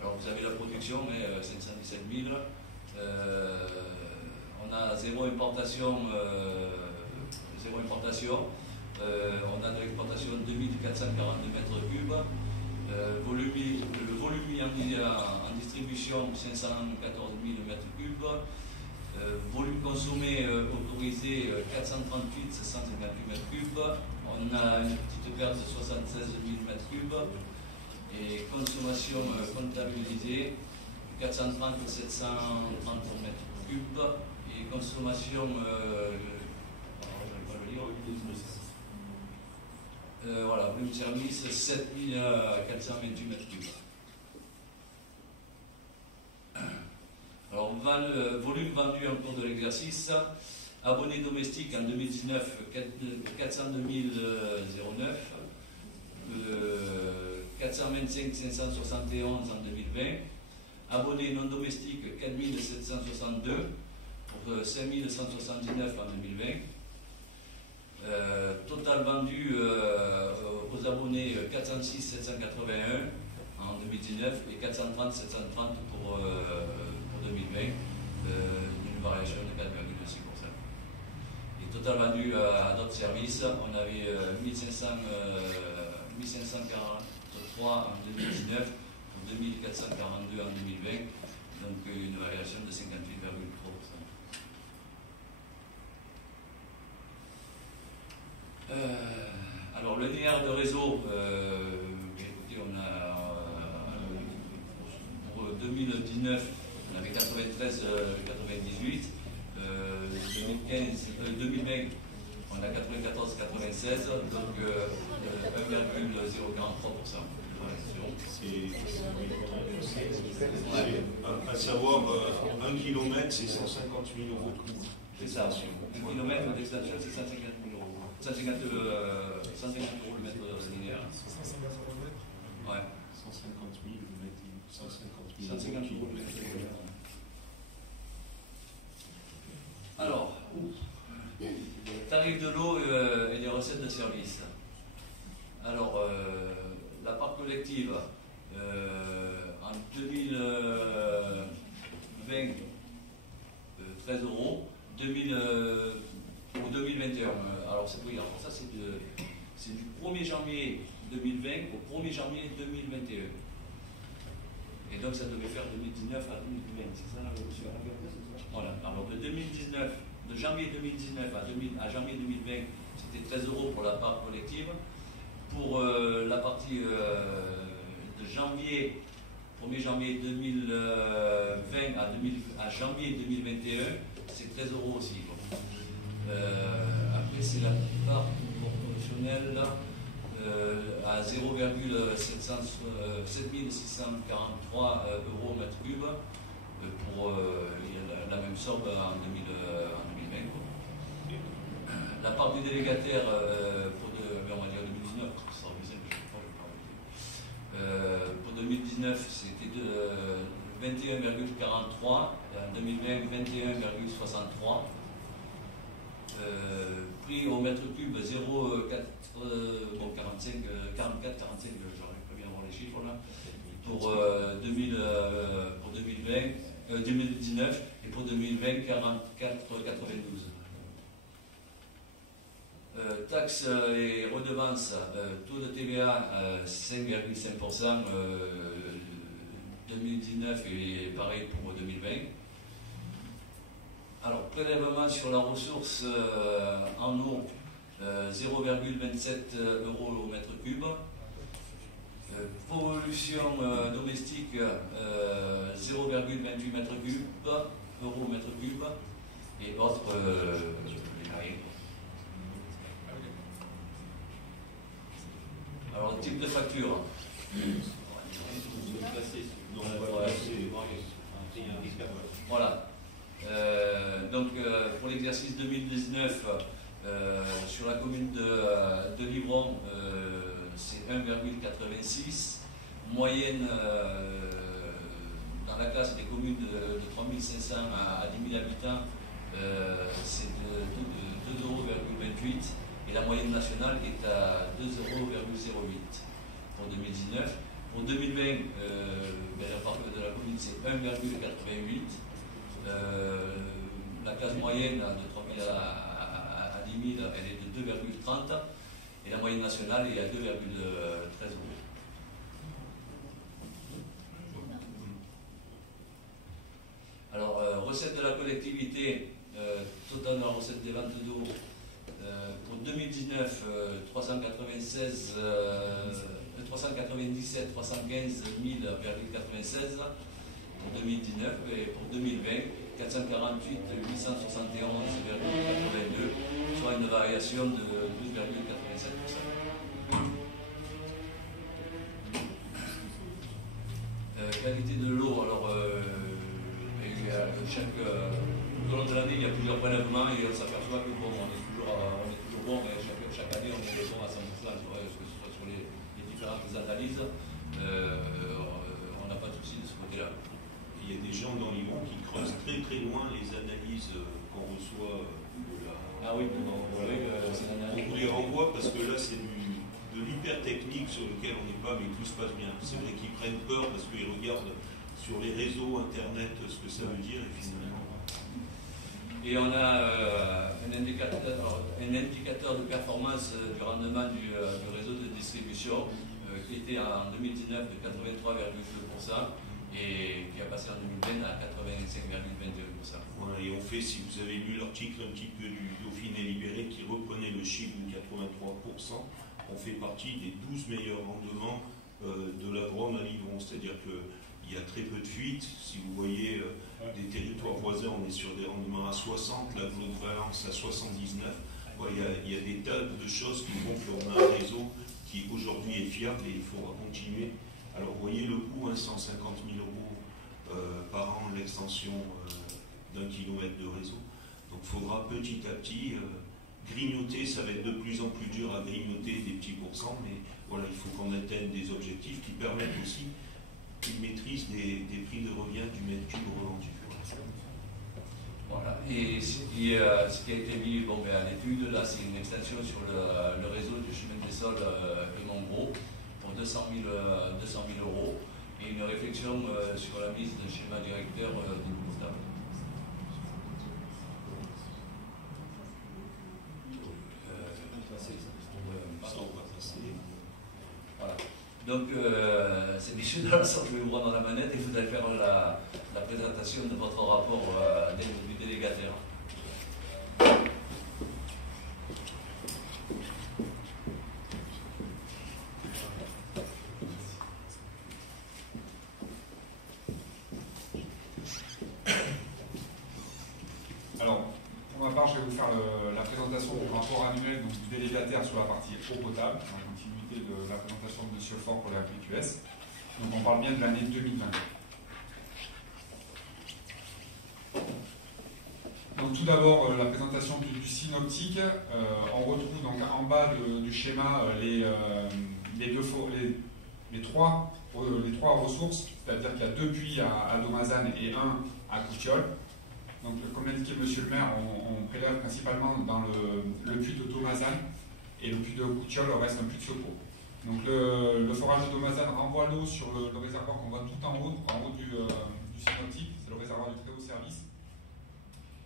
Alors vous avez la production, 517 000. On a zéro importation. On a de l'exportation 2442 mètres cubes. Le volume mis en distribution 514 000 mètres cubes. Volume consommé autorisé 438 758 mètres cubes. On a une petite perte de 76 000 mètres cubes. Et consommation comptabilisée 430 730 mètres cubes. Et consommation voilà, volume service 7428 mètres cubes. Alors, volume vendu en cours de l'exercice. Abonnés domestiques en 2019, 402 009. 425 571 en 2020. Abonnés non domestiques, 4 762 pour 5 179 en 2020. Total vendu aux abonnés 406 781 en 2019 et 430 730 pour 2020, une variation de 4,6%. Et total vendu à d'autres services, on avait 1543 en 2019 pour 2442 en 2020, donc une variation de 58,3%. Alors le linéaire de réseau, écoutez, on a pour 2019 on avait 93 98, 2020 on a 94 96, donc 1,043%. À savoir 1 km c'est 150 000 € de coût. C'est ça, 1 km d'extension c'est 150 000 €. 150 € le mètre linéaire. 150 € le mètre. Ouais. 150 000 le mètre. 150 € le mètre linéaire. Alors, tarif de l'eau et les recettes de service. Alors, la part collective en 2020, 13 €. Pour 2021, alors ça c'est du 1er janvier 2020 au 1er janvier 2021. Et donc ça devait faire 2019 à 2020, c'est ça monsieur? Voilà, alors de janvier 2019 à janvier 2020, c'était 13 € pour la part collective. Pour la partie de janvier, 1er janvier 2020 à janvier 2021, c'est 13 € aussi. Après, c'est la part proportionnelle à 0,7643 € mètre cube pour la même somme en 2020. La part du délégataire on va dire 2019, parce que ça sera plus simple, pour 2019, c'était de 21,43, en 2020, 21,63. Prix au mètre cube 0,44, 45, j'aurais pas bien avoir les chiffres là, pour 2019 et pour 2020, 44,92. Taxes et redevances, taux de TVA 5,5%, 2019 et pareil pour 2020. Alors, prélèvement sur la ressource en eau, 0,27 € au mètre cube. Pollution domestique, 0,28 mètre cube, € au mètre cube. Et autres, rien. type de facture. Voilà. Donc pour l'exercice 2019, sur la commune de Livron, c'est 1,86. Moyenne dans la classe des communes de 3500 à 10 000 habitants, c'est de 2,28 € et la moyenne nationale est à 2,08 € pour 2019. Pour 2020, la part de la commune c'est 1,88. La classe moyenne de 3 000 à 10 000, elle est de 2,30 et la moyenne nationale est à 2,13 €. Alors, recette de la collectivité, total de la recette des ventes d'eau, pour 2019, 397 315 000,96 pour 2019, et pour 2020, 448 871,82, soit une variation de 12,87%. Qualité de l'eau, alors tout au long de l'année, il y a plusieurs prélèvements et on s'aperçoit que bon, on est toujours bon, mais chaque année on est bon à 100%, que ce soit sur les différentes analyses, on n'a pas de souci de ce côté-là. Il y a des gens dans Livron qui creusent très très loin les analyses qu'on reçoit de la... Ah oui, c'est on les renvoie parce que là c'est de l'hyper technique sur lequel on n'est pas, mais tout se passe bien. C'est vrai qu'ils prennent peur parce qu'ils regardent sur les réseaux internet ce que ça veut dire et finalement. Et on a un indicateur de performance du rendement du réseau de distribution qui était en 2019 de 83,2% et qui a passé en 2020 à 85,22%. Voilà, et on fait, si vous avez lu l'article un petit peu du Dauphiné Libéré qui reprenait le chiffre de 83%, on fait partie des 12 meilleurs rendements de la Drôme à Livron, c'est-à-dire que il y a très peu de fuites. Si vous voyez des territoires voisins, on est sur des rendements à 60, la Valence à 79. Voilà, il y a des tas de choses qui font qu'on a un réseau qui aujourd'hui est fiable et il faudra continuer. Alors vous voyez le coût, 150 000 € par an, l'extension d'1 kilomètre de réseau. Donc il faudra petit à petit grignoter, ça va être de plus en plus dur à grignoter des petits pourcents, mais voilà, il faut qu'on atteigne des objectifs qui permettent aussi une maîtrise des prix de revient du mètre cube revendu. Voilà. Et ce qui a été mis à l'étude, là, c'est une extension sur le réseau du chemin des sols de Montgros pour 200 000 € et une réflexion sur la mise d'un schéma directeur déboutable. Voilà. Donc, c'est Michel de la sorte, je vais vous rendre la manette et vous allez faire la présentation de votre rapport du délégataire. Alors, pour ma part, je vais vous faire la présentation du rapport annuel donc, du délégataire sur la partie eau potable, dans la continuité de la présentation de M. Fort pour la PQS. Donc, on parle bien de l'année 2020. Donc, tout d'abord, la présentation du synoptique. On retrouve donc en bas du schéma les trois ressources, c'est-à-dire qu'il y a 2 puits à Domazane et 1 à Coutiol. Donc, comme l'a indiqué M. le maire, on prélève principalement dans le puits de Domazane et le puits de Coutiol reste un puits de secours. Donc, le forage de Domazane renvoie l'eau sur le réservoir qu'on voit tout en haut du synoptique, c'est le réservoir du très haut service.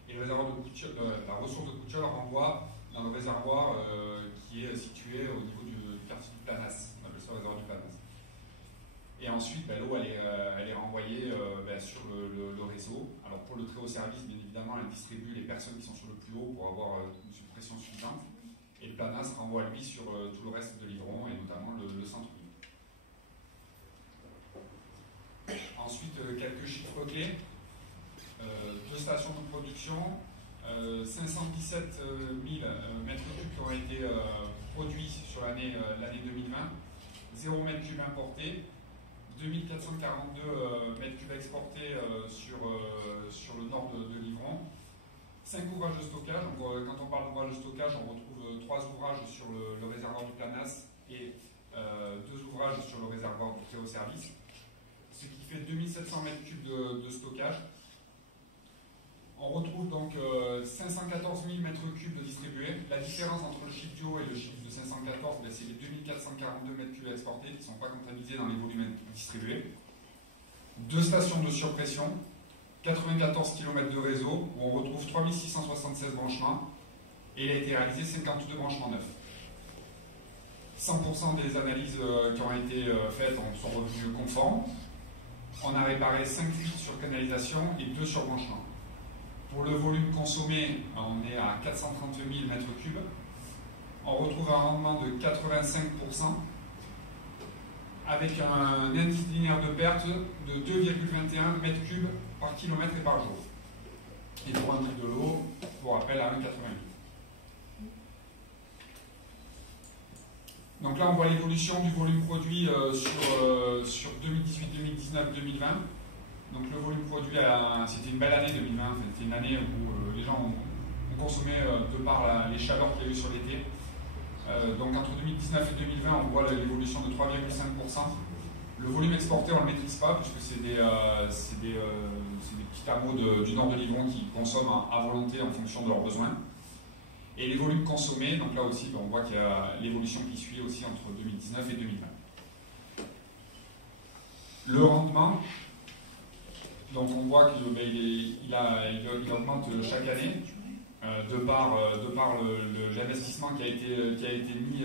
Et le réservoir de Coutiol, la ressource de Coutiol renvoie dans le réservoir qui est situé au niveau du quartier du Planas, le réservoir du Planas. Et ensuite, l'eau elle est renvoyée sur le réseau. Alors pour le très haut service, bien évidemment, elle distribue les personnes qui sont sur le plus haut pour avoir une suppression suffisante. Et le Planas renvoie lui sur tout le reste de Livron et notamment le centre-ville. Ensuite, quelques chiffres clés. 2 stations de production, 517 000 mètres cubes qui ont été produits sur l'année 2020. 0 m3 importé, 2442 m3 exportés sur le nord de Livron, 5 ouvrages de stockage. Donc, quand on parle d'ouvrages de stockage, on retrouve 3 ouvrages sur le réservoir du Planas et 2 ouvrages sur le réservoir du Théo-Service, ce qui fait 2700 m3 de stockage. On retrouve donc 514 000 m3 de distribués. La différence entre le Chipio et le Chip de 514, c'est les 2442 m3 exportés qui ne sont pas comptabilisés dans les volumes distribués. 2 stations de surpression, 94 km de réseau, où on retrouve 3676 branchements, et il a été réalisé 52 branchements neufs. 100% des analyses qui ont été faites sont revenues conformes. On a réparé 5 fuites sur canalisation et 2 sur branchement. Pour le volume consommé, on est à 430 000 m3. On retrouve un rendement de 85%, avec un indice linéaire de perte de 2,21 m3 par kilomètre et par jour. Et pour un litre de l'eau, pour rappel, à 1,88. Donc là, on voit l'évolution du volume produit sur 2018, 2019, 2020. Donc le volume produit, c'était une belle année 2020, c'était une année où les gens ont consommé de par les chaleurs qu'il y a eu sur l'été. Donc entre 2019 et 2020, on voit l'évolution de 3,5%. Le volume exporté, on ne le maîtrise pas, puisque c'est des petits hameaux du nord de Livron qui consomment à volonté en fonction de leurs besoins. Et les volumes consommés, donc là aussi, on voit qu'il y a l'évolution qui suit aussi entre 2019 et 2020. Le rendement, donc on voit qu'il augmente chaque année de par l'investissement qui a été mis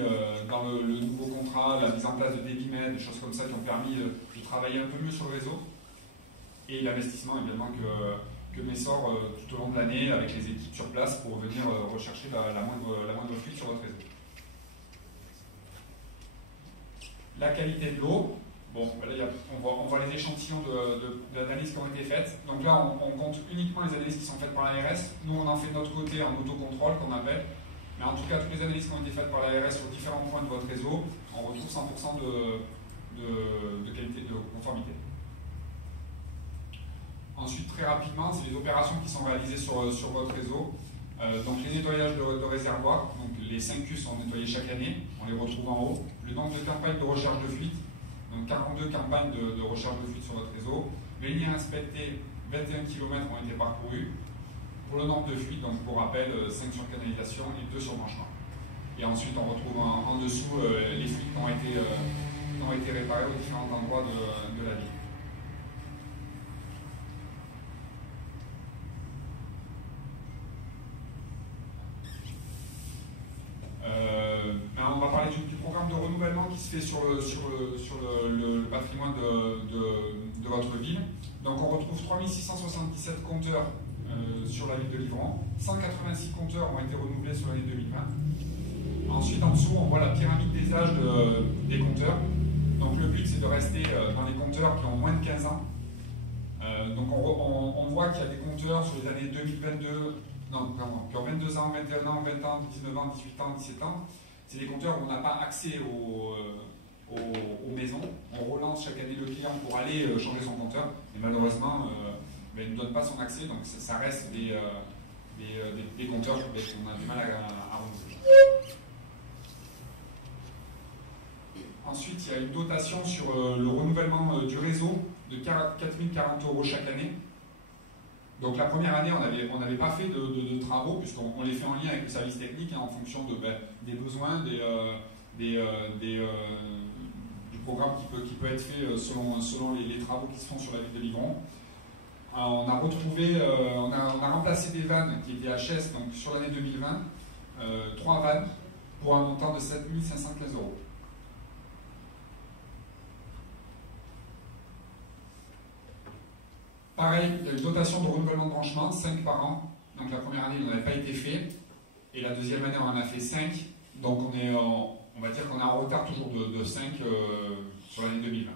dans le nouveau contrat, la mise en place de débitmètres, des choses comme ça qui ont permis de travailler un peu mieux sur le réseau. Et l'investissement évidemment que Messor tout au long de l'année avec les équipes sur place pour venir rechercher la moindre fuite sur votre réseau. La qualité de l'eau. Bon, là, on voit les échantillons d'analyses qui ont été faites. Donc là, on compte uniquement les analyses qui sont faites par l'ARS. Nous, on en fait de notre côté en autocontrôle, qu'on appelle. Mais en tout cas, toutes les analyses qui ont été faites par l'ARS sur différents points de votre réseau, on retrouve 100% de qualité, de conformité. Ensuite, très rapidement, c'est les opérations qui sont réalisées sur votre réseau. Donc les nettoyages de réservoirs, donc les 5 Q sont nettoyés chaque année, on les retrouve en haut. Le nombre de campagnes de recherche de fuite, donc 42 campagnes de recherche de fuite sur votre réseau. Les lignes inspectées, 21 km ont été parcourus. Pour le nombre de fuites, donc pour rappel, 5 sur canalisation et 2 sur branchement. Et ensuite, on retrouve en dessous les fuites qui ont été réparées aux différents endroits de la ligne. On va parler du programme de renouvellement qui se fait sur le patrimoine de votre ville. Donc on retrouve 3677 compteurs sur la ville de Livron. 186 compteurs ont été renouvelés sur l'année 2020. Ensuite, en dessous, on voit la pyramide des âges des compteurs. Donc le but, c'est de rester dans les compteurs qui ont moins de 15 ans. Donc on voit qu'il y a des compteurs sur les années 2022, non, pardon, qui ont 22 ans, 21 ans, 20 ans, 19 ans, 18 ans, 17 ans. C'est des compteurs où on n'a pas accès aux maisons. On relance chaque année le client pour aller changer son compteur. Et malheureusement, il ne donne pas son accès. Donc ça reste des compteurs qu'on a du mal à renouveler. Ensuite, il y a une dotation sur le renouvellement du réseau de 4 040 € chaque année. Donc la première année, on n'avait pas fait de travaux, puisqu'on les fait en lien avec le service technique, en fonction des besoins, du programme qui peut être fait selon les travaux qui se font sur la ville de Livron. On a remplacé des vannes qui étaient HS, donc sur l'année 2020, 3 vannes, pour un montant de 7 515 €. Pareil, il y a une dotation de renouvellement de branchement, 5 par an. Donc la première année, il n'en avait pas été fait. Et la deuxième année, on en a fait 5. Donc on va dire qu'on est en retard toujours de 5 sur l'année 2020.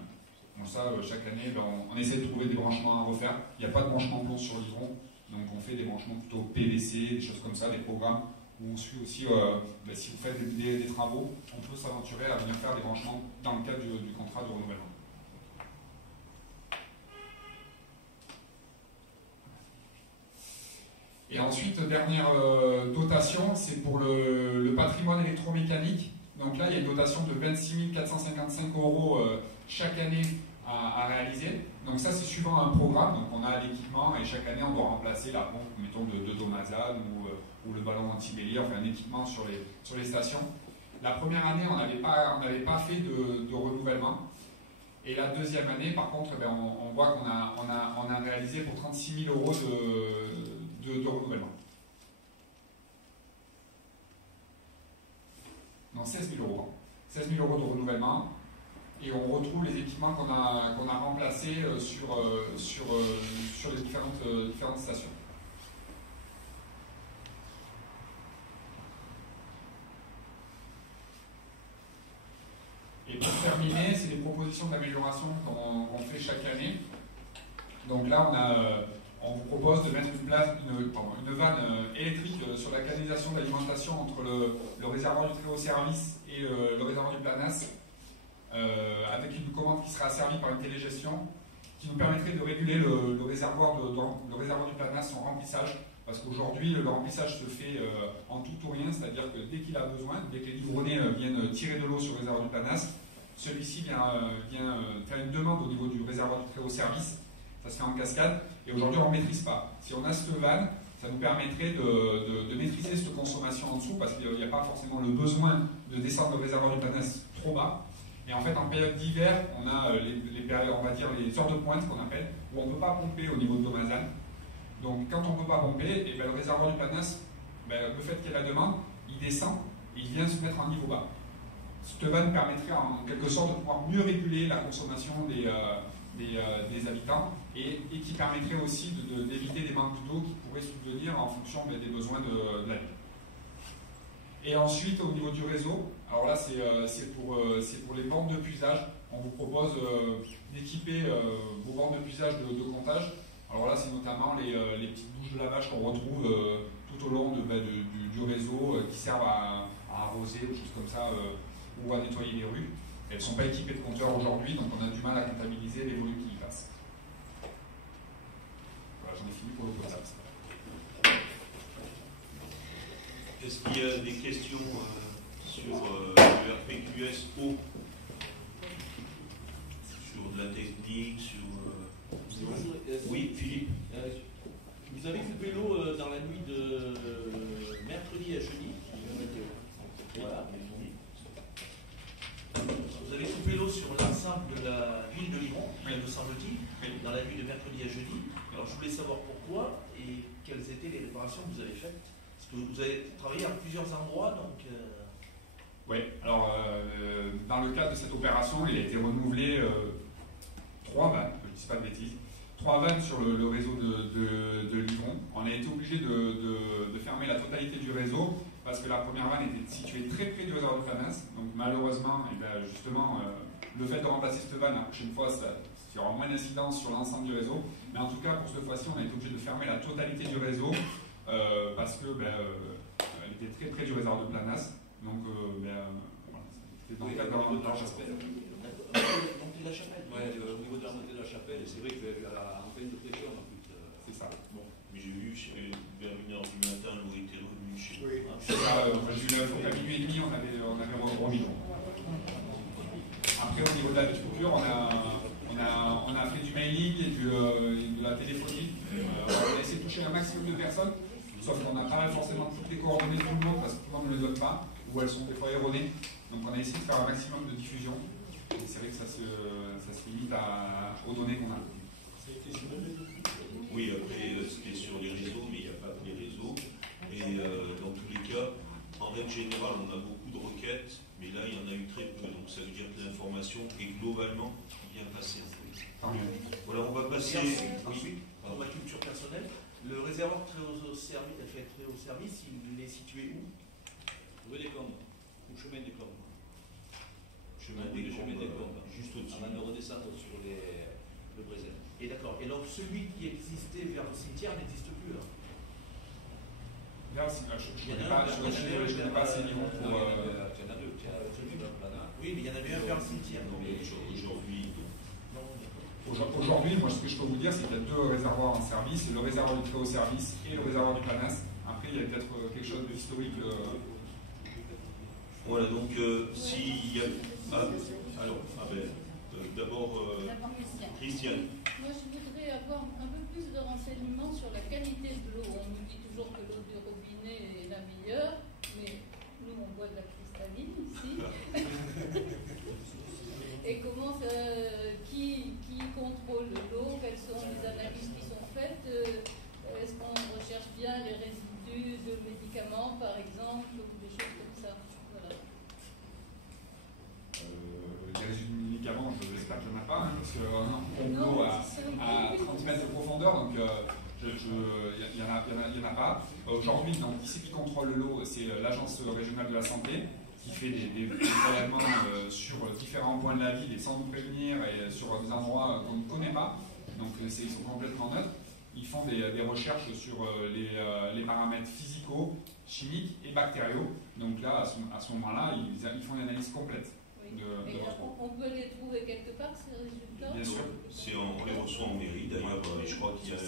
Donc ça, chaque année, on essaie de trouver des branchements à refaire. Il n'y a pas de branchement plomb sur Livron. Donc on fait des branchements plutôt PVC, des choses comme ça, des programmes où on suit aussi, si vous faites des travaux, on peut s'aventurer à venir faire des branchements dans le cadre du contrat de renouvellement. Et ensuite, dernière dotation, c'est pour le patrimoine électromécanique. Donc là, il y a une dotation de 26 455 € chaque année à réaliser. Donc ça, c'est suivant un programme. Donc on a l'équipement et chaque année, on doit remplacer la pompe, mettons, de Domazan ou le ballon anti-bélier, enfin un équipement sur les stations. La première année, on n'avait pas fait de renouvellement. Et la deuxième année, par contre, on voit qu'on a réalisé pour 36 000 € de renouvellement. Non, 16 000 €. 16 000 € de renouvellement. Et on retrouve les équipements qu'on a remplacés sur les différentes stations. Et pour terminer, c'est des propositions d'amélioration qu'on fait chaque année. Donc là, on vous propose de mettre une vanne électrique sur la canalisation d'alimentation entre le réservoir du très haut service et le réservoir du Planas, avec une commande qui sera asservie par une télégestion, qui nous permettrait de réguler le réservoir du Planas, son remplissage, parce qu'aujourd'hui, le remplissage se fait en tout ou rien, c'est-à-dire que dès qu'il a besoin, dès que les livronnés viennent tirer de l'eau sur le réservoir du Planas, celui-ci vient faire une demande au niveau du réservoir du très haut service. Ça se fait en cascade, et aujourd'hui on ne maîtrise pas. Si on a cette vanne, ça nous permettrait de maîtriser cette consommation en dessous, parce qu'il n'y a pas forcément le besoin de descendre le réservoir du Planas trop bas. Et en fait, en période d'hiver, on a on va dire les heures de pointe qu'on appelle, où on ne peut pas pomper au niveau de Domazan. Donc quand on ne peut pas pomper, le réservoir du Planas, le fait qu'il y ait la demande, il descend et il vient se mettre en niveau bas. Cette vanne permettrait en quelque sorte de pouvoir mieux réguler la consommation des habitants et qui permettrait aussi d'éviter des manques d'eau qui pourraient subvenir en fonction des besoins de la ville. Et ensuite, au niveau du réseau, alors là c'est pour les bornes de puisage. On vous propose d'équiper vos bornes de puisage de comptage. Alors là, c'est notamment les petites bouches de lavage qu'on retrouve tout au long du réseau qui servent à arroser ou choses comme ça, ou à nettoyer les rues. Elles ne sont pas équipées de compteurs aujourd'hui, donc on a du mal à comptabiliser les volumes qui y passent. Voilà, j'en ai fini pour le potable. Est-ce qu'il y a des questions sur le RPQS eau, sur de la technique, sur... Oui, Philippe. Vous avez coupé l'eau dans la nuit de mercredi à jeudi. Voilà. Vous avez coupé l'eau sur l'ensemble de la ville de Lyon, me semble-t-il, dans la nuit de mercredi à jeudi. Alors je voulais savoir pourquoi et quelles étaient les réparations que vous avez faites. Parce que vous avez travaillé à plusieurs endroits, donc... Oui, alors dans le cadre de cette opération, il a été renouvelé 3 vannes, que je ne dis pas de bêtises, 3 vannes sur le réseau de Livron. On a été obligé de fermer la totalité du réseau parce que la première vanne était située très près du réservoir de Planas. Donc malheureusement, justement, le fait de remplacer cette vanne la prochaine fois, ça y aura moins d'incidence sur l'ensemble du réseau. Mais en tout cas, pour cette fois-ci, on a été obligé de fermer la totalité du réseau parce que elle était très près du réservoir de Planas. Donc voilà, c'était dans le cadre de la chapelle. De la chapelle. Ouais, au niveau de la montée de la chapelle, c'est vrai qu'en peine de pression, en plus. C'est ça. Bon, mais j'ai vu vers 1h du matin, l'eau était revenue chez nous. Oui, c'est ça. À minuit et demi, on avait remis l'eau. Après, au niveau de la petite coupure, on a fait du mailing et de la téléphonie. On a essayé de toucher un maximum de personnes, sauf qu'on n'a pas forcément toutes les coordonnées de tout le monde parce que tout le monde ne les donne pas, ou elles sont des fois erronées. Donc on a essayé de faire un maximum de diffusion. Et c'est vrai que ça se limite aux données qu'on a. Oui, après c'était sur les réseaux, mais il n'y a pas que les réseaux. Et dans tous les cas, en règle générale, on a beaucoup de requêtes, mais là il y en a eu très peu. Donc ça veut dire que l'information est globalement bien passée. Voilà, on va passer. Ensuite, pour ma culture personnelle, le réservoir très haut service, il est situé où? Rue des Combes, ou chemin des Combes. Chemin des Combes, juste au-dessus. Avant de redescendre sur le Brésil. Et d'accord. Et donc celui qui existait vers le cimetière n'existe plus là? Là, je ne connais pas assez niveau pour. Il y en a deux. Oui, mais il y en avait un vers le cimetière. Aujourd'hui, moi, ce que je peux vous dire, c'est qu'il y a deux réservoirs en service, le réservoir du très haut service et le réservoir du Planas. Après, il y a peut-être quelque chose d'historique. Voilà, donc s'il y a. D'abord, Christiane. Moi, je voudrais avoir un peu plus de renseignements sur la qualité de l'eau. On nous dit toujours que l'eau du robinet est la meilleure, mais nous, on boit de la cristalline ici. Et comment ça, qui contrôle l'eau? Quelles sont les analyses qui sont faites? Est-ce qu'on recherche bien les résidus de médicaments, par exemple, ou des choses comme ça? Voilà. Les résidus de médicaments, j'espère qu'il n'y en a pas, hein, parce qu'on l'eau à 30 mètres de profondeur, donc il n'y en a pas. Aujourd'hui, qui c'est qui contrôle l'eau? C'est l'Agence régionale de la santé, qui fait des prélèvements sur différents points de la ville et sans nous prévenir et sur des endroits qu'on ne connaît pas. Donc ils sont complètement neutres. Ils font des recherches sur les paramètres physico, chimiques et bactériaux. Donc là, à ce moment-là, ils font une analyse complète. Oui. On peut les trouver quelque part, ces résultats? Bien sûr. On les reçoit en mairie. D'ailleurs, je crois qu'il y a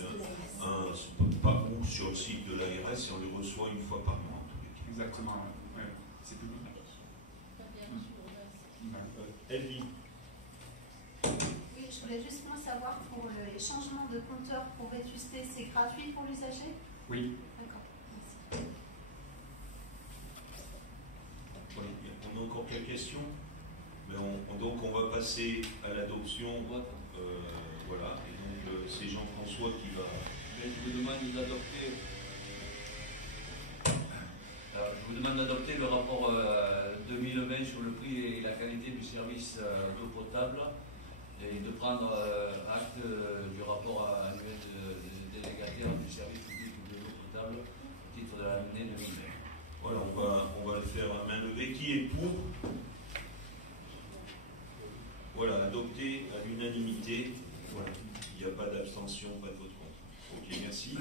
pas où sur le site de l'ARS et on les reçoit une fois par mois. Exactement, oui. C'est public. Elvie. Oui, je voulais juste moi savoir pour les changements de compteur pour vétusté, c'est gratuit pour l'usager? Oui. D'accord, merci. On a encore quelques questions? Donc on va passer à l'adoption. Voilà. Et donc c'est Jean-François qui va. Je vous demande d'adopter le rapport 2020 sur le prix et la qualité du service d'eau potable et de prendre acte du rapport annuel de délégataire du service public de l'eau potable au titre de l'année 2020. Voilà, on va le faire à main levée. Qui est pour? Voilà, adopté à l'unanimité. Voilà. Il n'y a pas d'abstention, pas de vote contre. Ok, merci.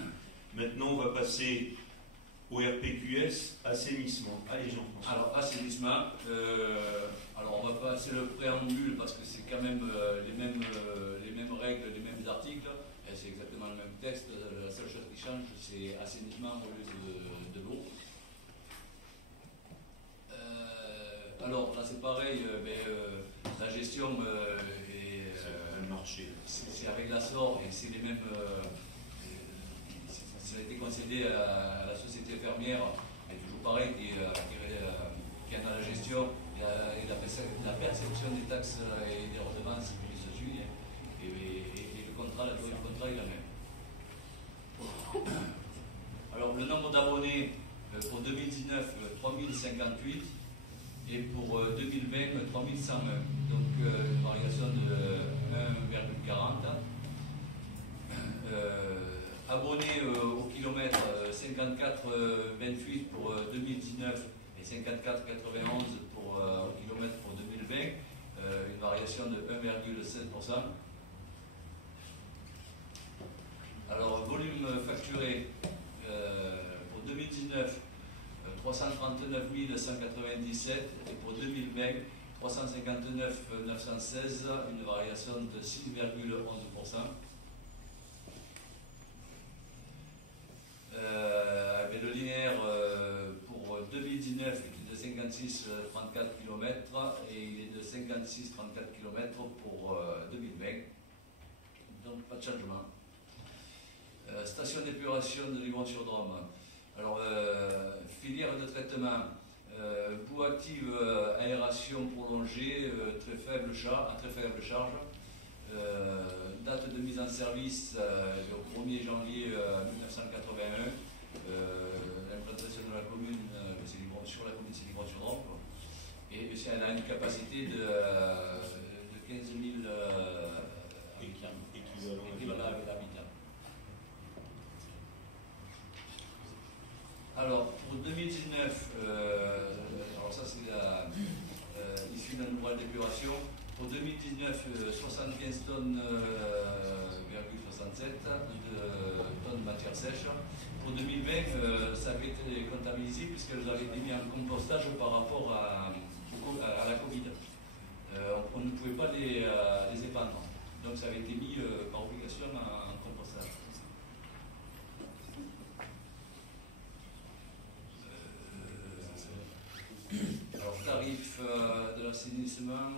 Maintenant, on va passer au RPQS, assainissement. Allez, Jean-François. Alors, assainissement, on va passer le préambule parce que c'est quand même les mêmes règles, les mêmes articles, et c'est exactement le même texte. La seule chose qui change, c'est assainissement au lieu de l'eau. Alors, là, c'est pareil, la gestion c'est avec la SOR et c'est les mêmes. Ça a été concédé à la société fermière, et toujours pareil, qui en a la gestion et la perception des taxes et des redevances qui se suit, et le contrat, la durée du contrat est la même. Alors, le nombre d'abonnés pour 2019, 3058, et pour 2020, 3101. Donc, une variation de 1,40. Abonnés au kilomètre 54,28 pour 2019 et 54,91 pour au kilomètre pour 2020, une variation de 1,7%. Alors, volume facturé pour 2019, 339 197 et pour 2020, 359 916, une variation de 6,11%. Le linéaire pour 2019 il est de 56,34 km et il est de 56,34 km pour 2020. Donc pas de changement. Station d'épuration de Livron-sur-Drôme. Alors, filière de traitement, boue active, aération prolongée, à très faible charge. Date de mise en service au 1er janvier 1981. L'implantation de la commune, sur la commune, c'est Livron-sur-Drôme. Et elle a une capacité de 15 000 équivalents habitants. Alors, pour 2019, alors ça c'est issue d'un ouvrage d'épuration, Pour 2019, 75 tonnes, 67 de tonnes de matière sèche. Pour 2020, ça avait été comptabilisé puisqu'elles avaient été mises en compostage par rapport à la Covid. On ne pouvait pas les épandre. Donc ça avait été mis par obligation en compostage. Alors, tarif de l'assainissement,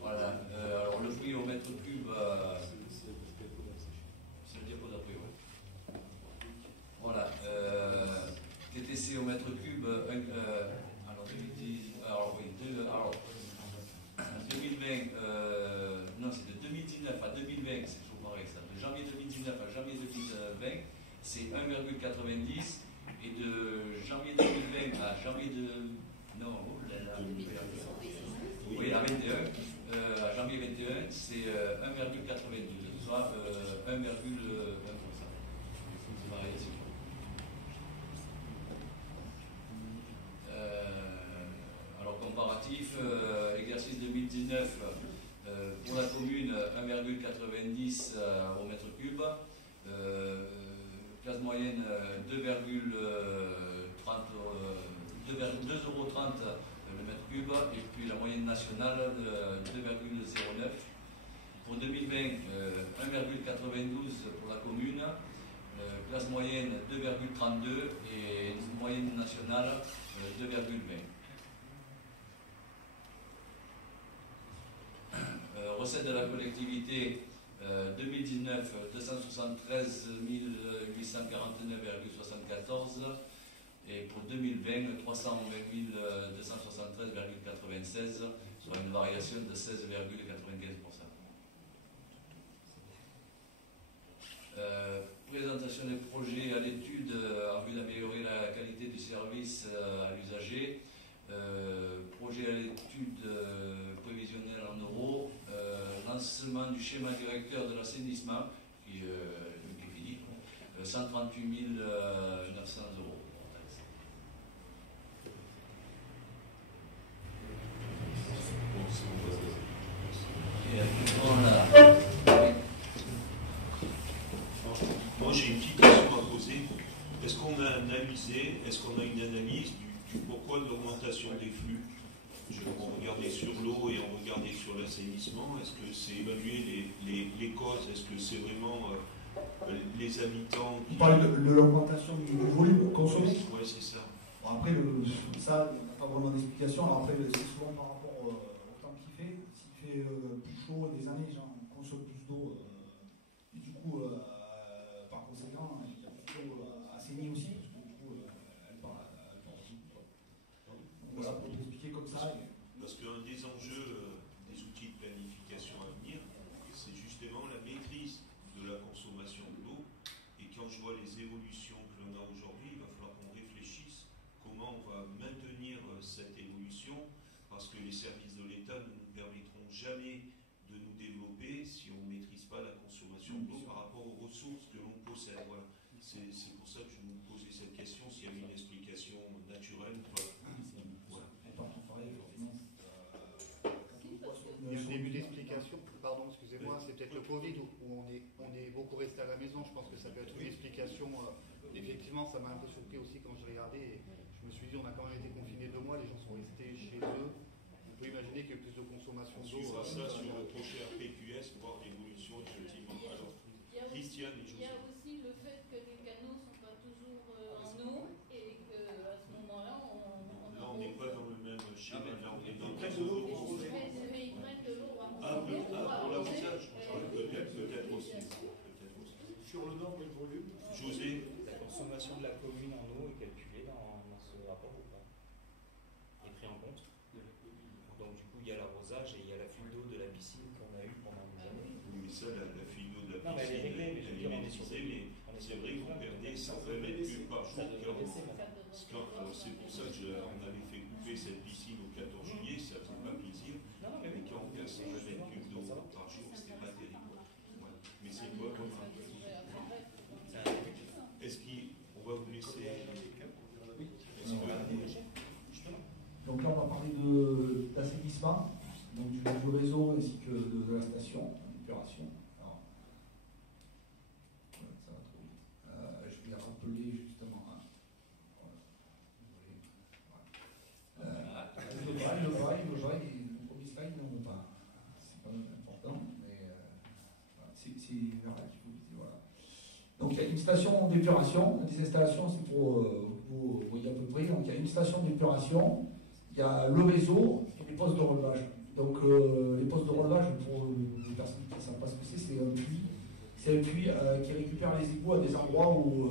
voilà. Alors, le prix au mètre cube, c'est le diapo d'après, oui. Voilà. TTC au mètre cube, alors 2020, non, c'est de 2019 à 2020, c'est toujours pareil ça. De janvier 2019 à janvier 2020, c'est 1,90 et de janvier 2020 à janvier de... Non, oh là là, oui, à 21, à janvier 21, c'est 1,92, soit 1,1%. C'est pareil ici. Alors comparatif, exercice 2019, pour la commune, 1,90 au mètre cube. Classe moyenne 2,30 le mètre cube, et puis la moyenne nationale 2,09. Pour 2020, 1,92 pour la commune, classe moyenne 2,32 et moyenne nationale 2,20. Recettes de la collectivité 2019, 273 849,74 et pour 2020, 320 273,96, soit une variation de 16,95%. Présentation des projets à l'étude en vue d'améliorer la qualité du service à l'usager. Projet à l'étude prévisionnelle en euros. Lancement du schéma directeur de l'assainissement qui est fini. 138 900 euros. Moi j'ai une petite question à poser. Est-ce qu'on a analysé, est-ce qu'on a une analyse du pourquoi de l'augmentation des flux? On regardait sur l'eau et on regardait sur l'assainissement. Est-ce que c'est évaluer les causes? Est-ce que c'est vraiment les habitants qui... Vous parlez de l'augmentation du volume consommé? Oui, c'est ça. Bon, après, ça, il n'y a pas vraiment d'explication. Alors après, c'est souvent par rapport au temps qu'il fait. S'il fait plus chaud des années, genre, on consomme plus d'eau. Et du coup, par conséquent, il y a plus d'eau à assainir aussi. Parce que du coup, elle part aussi. Voilà, pour t'expliquer comme ça. Parce qu'un des enjeux des outils de planification à venir, c'est justement la maîtrise de la consommation de l'eau. Et quand je vois les évolutions que l'on a aujourd'hui, il va falloir qu'on réfléchisse comment on va maintenir cette évolution, parce que les services de l'État ne nous permettront jamais de nous développer si on ne maîtrise pas la consommation de l'eau par rapport aux ressources que l'on possède. Voilà. C'est pour ça que je me posais cette question, s'il y avait une explication naturelle. Voilà. Il y a un début d'explication, pardon, excusez-moi, c'est peut-être le Covid où on est beaucoup resté à la maison. Je pense que ça peut être une explication. Effectivement, ça m'a un peu surpris aussi quand j'ai regardé. Et je me suis dit, on a quand même été confinés 2 mois, les gens sont restés chez eux. On peut imaginer qu'il y a plus de consommation d'eau. On suivra ça sur le prochain PQS, voir l'évolution effectivement. Alors, Christiane et il y a aussi le fait que les canaux ne sont pas toujours en eau et qu'à ce moment-là, on n'est pas dans le même schéma. Là, on est dans le mais ils prennent de l'eau à pour l'arrosage, peut-être aussi. Sur le nombre de volume, José, la consommation de la commune en eau est calculée dans ce rapport ou pas? Est pris en compte? Donc du coup, il y a l'arrosage et il y a la fuite d'eau de la piscine qu'on a eue pendant des années. Oui, mais ça, la fuite d'eau de la piscine, non, mais elle est réglée, mais je veux dire, on est sur mais c'est vrai qu'on perdait 120 mètres cubes par jour. C'est pour ça qu'on avait fait couper cette piscine au 14 juillet, ça ne faisait pas plaisir. Mais quand on perd 120 mètres cubes d'eau par jour, c'était pas terrible. Ouais. Mais c'est quoi comme... Est-ce qu'on va vous laisser... Est-ce que... l'assainissement, donc du réseau ainsi que de la station d'épuration. Ça va trop vite. Je vais rappeler justement. Il le voit, le premier slide, il n'en veut pas. C'est pas important, mais c'est vers là qu'il faut viser. Voilà. Donc il y a une station d'épuration, des installations, c'est pour vous voyez à peu près. Donc il y a une station d'épuration, il y a le réseau et les postes de relevage. Donc les postes de relevage, pour les personnes qui ne savent pas ce que c'est un puits. C'est un puits qui récupère les égouts à des endroits où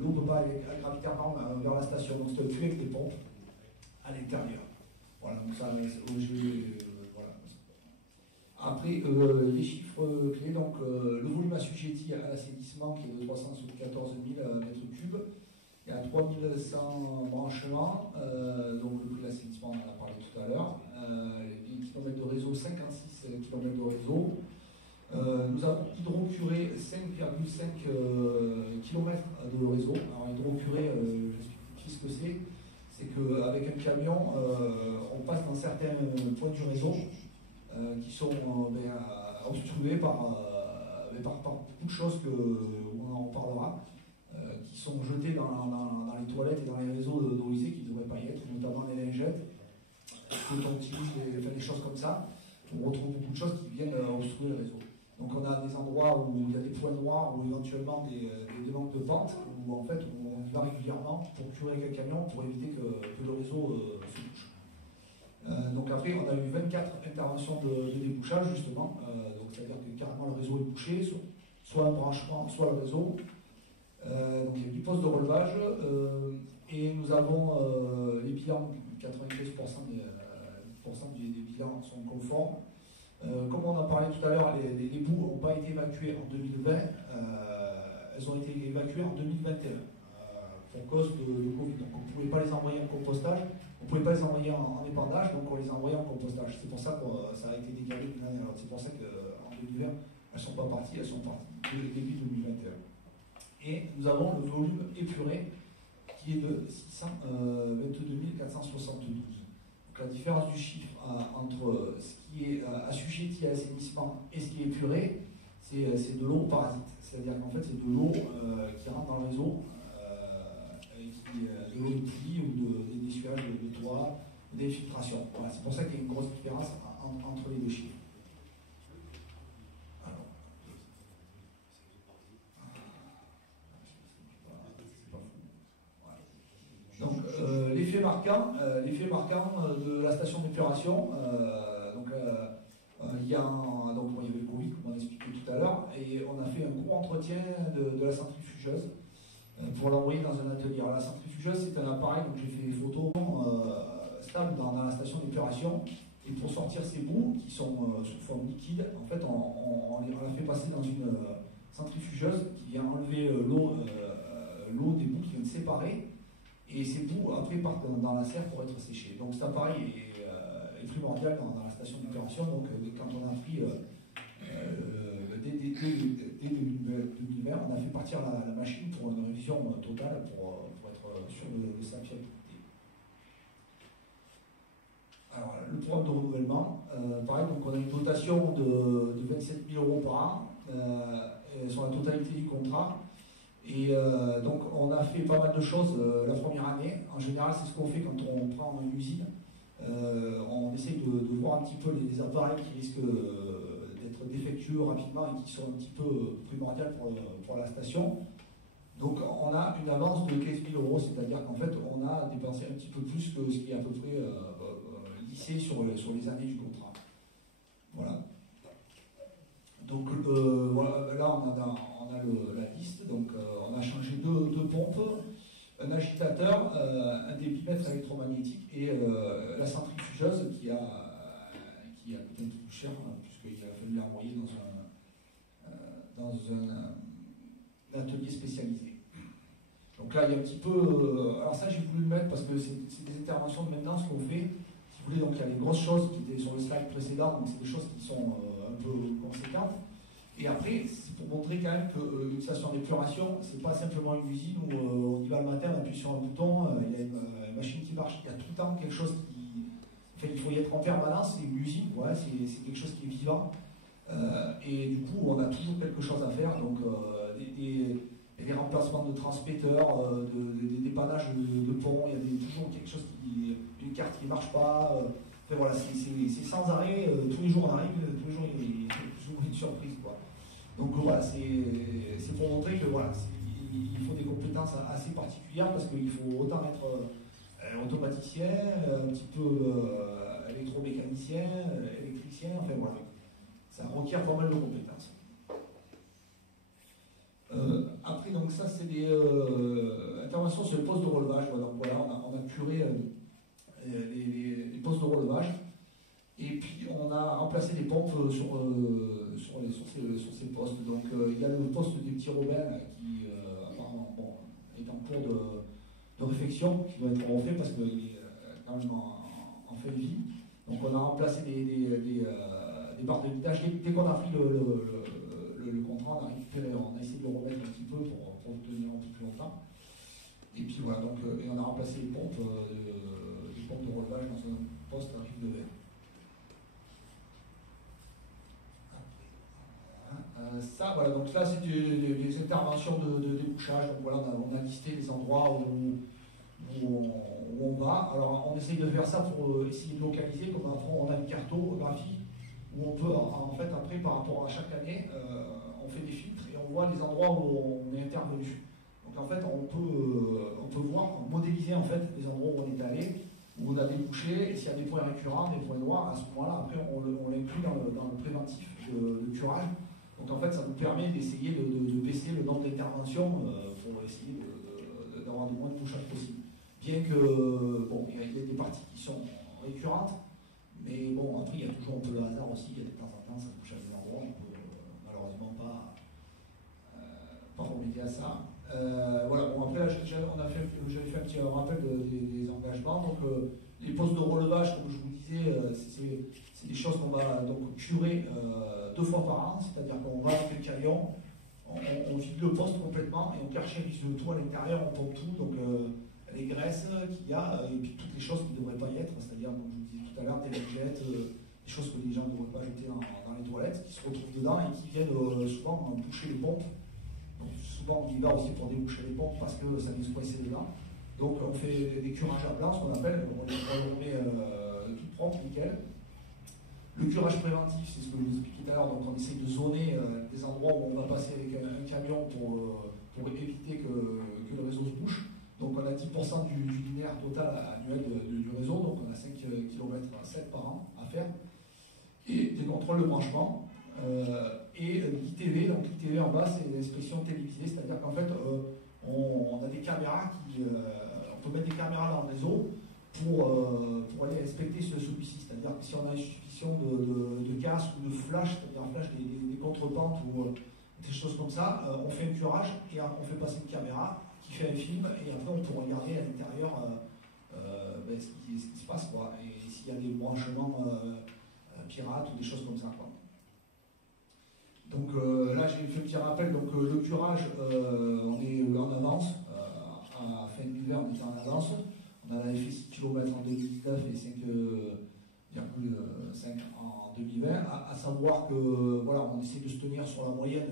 l'eau ne peut pas aller gravitairement vers la station. Donc c'est un puits avec des pompes à l'intérieur. Voilà, donc ça, voilà. Après, les chiffres clés, donc le volume assujetti à l'assainissement qui est de 314 000 m3, il y a 3100 branchements, donc le prix de l'assainissement, on en a parlé tout à l'heure, les kilomètres de réseau, 56 km de réseau. Nous avons hydrocuré 5,5 km de réseau. Alors hydrocuré, j'explique ce que c'est. C'est qu'avec un camion, on passe dans certains points du réseau qui sont obstrués par beaucoup de choses où on en parlera, qui sont jetées dans les toilettes et dans les réseaux d'eau usée qui ne devraient pas y être, notamment les lingettes, les tontines, des choses comme ça. On retrouve beaucoup de choses qui viennent obstruer le réseau. Donc on a des endroits où il y a des points noirs ou éventuellement des manques de pente, où en fait on y va régulièrement pour curer avec un camion pour éviter que le réseau se bouche. Donc après on a eu 24 interventions de débouchage justement, donc c'est-à-dire que carrément le réseau est bouché, soit un branchement, soit le réseau. Donc il y a du poste de relevage et nous avons les bilans, 93% des bilans sont conformes. Comme on en parlait tout à l'heure, les boues n'ont pas été évacuées en 2020, elles ont été évacuées en 2021 pour cause de Covid. Donc on ne pouvait pas les envoyer en compostage, on ne pouvait pas les envoyer en épandage, donc on les envoyait en compostage. C'est pour ça que ça a été décalé d'une année à l'autre. C'est pour ça qu'en 2020, elles ne sont pas parties, elles sont parties début 2021. Et nous avons le volume épuré qui est de 622 472. Donc la différence du chiffre entre ce qui est assujetti à l'assainissement et ce qui est épuré, c'est de l'eau parasite. C'est-à-dire qu'en fait, c'est de l'eau qui rentre dans le réseau, de l'eau de pluie ou des essuyages de toit, des filtrations. Voilà, c'est pour ça qu'il y a une grosse différence entre les deux chiffres. Alors, donc, l'effet marquant de la station d'épuration, il y avait le Covid, comme on a expliqué tout à l'heure, et on a fait un gros entretien de la centrifugeuse pour l'envoyer dans un atelier. Alors, la centrifugeuse, c'est un appareil, donc j'ai fait des photos stables dans la station d'épuration, et pour sortir ces boues qui sont sous forme liquide, en fait, on la fait passer dans une centrifugeuse qui vient enlever l'eau des boues qui viennent séparer. Et ces boues, après, partent dans la serre pour être séchées. Donc cet appareil est primordial dans la station d'épuration. Donc quand on a pris, dès 2020, on a fait partir la machine pour une révision totale pour être sûr de sa fiabilité. Alors, le programme de renouvellement, pareil, donc on a une dotation de 27 000 € par an sur la totalité du contrat. Et donc on a fait pas mal de choses la première année. En général, c'est ce qu'on fait quand on prend une usine. On essaye de voir un petit peu les appareils qui risquent d'être défectueux rapidement et qui sont un petit peu primordiaux pour la station. Donc on a une avance de 15 000 €, c'est-à-dire qu'en fait on a dépensé un petit peu plus que ce qui est à peu près lissé sur les années du contrat. Voilà. Donc voilà, là on a la liste, donc on a changé deux pompes, un agitateur, un débitmètre électromagnétique et la centrifugeuse qui a coûté un peu plus cher puisqu'il a fallu l'envoyer dans un atelier spécialisé. Donc là il y a un petit peu, alors ça j'ai voulu le mettre parce que c'est des interventions de maintenance qu'on fait. Si vous voulez, donc il y a les grosses choses qui étaient sur le slide précédent, donc c'est des choses qui sont un peu conséquentes. Et après, c'est pour montrer quand même qu'une station d'épuration, c'est pas simplement une usine où on y va le matin, on appuie sur un bouton, il y a une machine qui marche, il y a tout le temps quelque chose qui il faut y être en permanence, c'est une usine, ouais, c'est quelque chose qui est vivant. Et du coup, on a toujours quelque chose à faire, donc des remplacements de transmetteurs, des dépannages de ponts, il y a toujours quelque chose une carte qui ne marche pas. Enfin, voilà, c'est sans arrêt, tous les jours on arrive, tous les jours il y a plus ou moins une surprise, quoi. Donc voilà, c'est pour montrer que voilà, il faut des compétences assez particulières parce qu'il faut autant être automaticien, un petit peu électromécanicien, électricien, enfin voilà. Ça requiert pas mal de compétences. Après, donc ça, c'est des interventions sur les postes de relevage. Voilà, donc voilà, on a curé les postes de relevage. Et puis, on a remplacé des pompes sur ces postes. Donc, il y a le poste des petits Robins qui, apparemment, bon, est en cours de réfection, qui doit être refait parce qu'il est quand même en fin de vie. Donc, on a remplacé des barres de guidage. Dès qu'on a pris le contrat, on a essayé de le remettre un petit peu pour tenir un peu plus longtemps. Et puis voilà, donc, et on a remplacé les pompes de relevage dans un poste à rive de verre. Ça, voilà, donc là, c'est des interventions de débouchage. Donc voilà, on a listé les endroits où on va. Alors, on essaye de faire ça pour essayer de localiser. Comme on a une cartographie où on peut, en fait, après, par rapport à chaque année, on fait des filtres et on voit les endroits où on est intervenu. Donc, en fait, on peut voir, modéliser en fait les endroits où on est allé, où on a débouché, et s'il y a des points récurrents, des points noirs, à ce moment-là, après, on l'inclut dans le préventif de curage. Donc, en fait, ça nous permet d'essayer de baisser le nombre d'interventions pour essayer d'avoir le moins de bouchage possible. Bien que, bon, il y a des parties qui sont récurrentes, mais bon, après, il y a toujours un peu le hasard aussi, il y a de temps en temps, ça bouge à des endroits, on peut malheureusement pas remédier à ça. Voilà, bon, après, j'avais fait un petit rappel des engagements. Donc, les postes de relevage, comme je vous disais, c'est des choses qu'on va donc curer 2 fois par an, c'est-à-dire qu'on va avec le camion, on vide le poste complètement et on carchérise tout à l'intérieur, on pompe tout, donc les graisses qu'il y a, et puis toutes les choses qui ne devraient pas y être, c'est-à-dire, comme je vous disais tout à l'heure, des lingettes, des choses que les gens ne devraient pas jeter dans les toilettes, qui se retrouvent dedans et qui viennent souvent boucher les pompes. Donc, souvent on y va aussi pour déboucher les pompes parce que ça vient se coincer dedans. Donc on fait des curages à blanc, ce qu'on appelle, on les remet tout propre, nickel. Le curage préventif, c'est ce que je vous expliquais tout à l'heure, donc on essaie de zoner des endroits où on va passer avec un camion pour éviter que le réseau se bouche. Donc on a 10% du linéaire total annuel du réseau, donc on a 5 km 7 par an à faire. Et des contrôles de branchement. Et l'ITV, donc l'ITV en bas, c'est l'inspection télévisée, c'est-à-dire qu'en fait, on a des caméras on peut mettre des caméras dans le réseau pour aller inspecter celui-ci. C'est-à-dire que si on a une suspicion de casse ou de flash, c'est-à-dire flash des contrepentes ou des choses comme ça, on fait un curage et on fait passer une caméra qui fait un film et après on peut regarder à l'intérieur ce qui se passe, quoi, et s'il y a des branchements pirates ou des choses comme ça, quoi. Donc là j'ai fait un petit rappel, donc le curage, on est en avance, à fin de l'hiver on était en avance, on avait fait 6 km en 2019 et 5,5 en 2020, à savoir que voilà, on essaie de se tenir sur la moyenne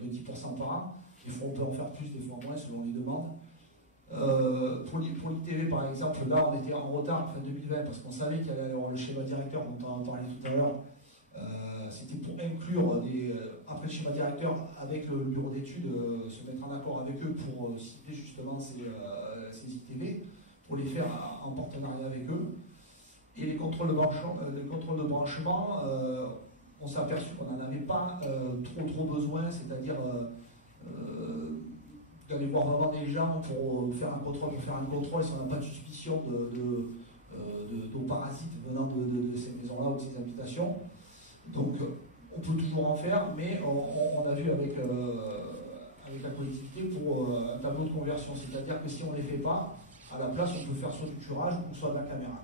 de 10% par an, des fois on peut en faire plus, des fois moins selon les demandes. Pour l'ITV par exemple, là on était en retard fin 2020 parce qu'on savait qu'il allait y avoir le schéma directeur dont on en parlait tout à l'heure. C'était pour inclure après le schéma directeur avec le bureau d'études, se mettre en accord avec eux pour citer justement ces ITV, pour les faire en partenariat avec eux. Et les contrôles de branchement, on s'est aperçu qu'on n'en avait pas trop besoin, c'est-à-dire d'aller voir vraiment des gens pour faire un contrôle, si on n'a pas de suspicion d'eau parasite venant de ces maisons-là ou de ces habitations. Donc on peut toujours en faire, mais on a vu avec la collectivité pour un tableau de conversion, c'est-à-dire que si on ne les fait pas, à la place on peut faire soit du curage ou soit de la caméra.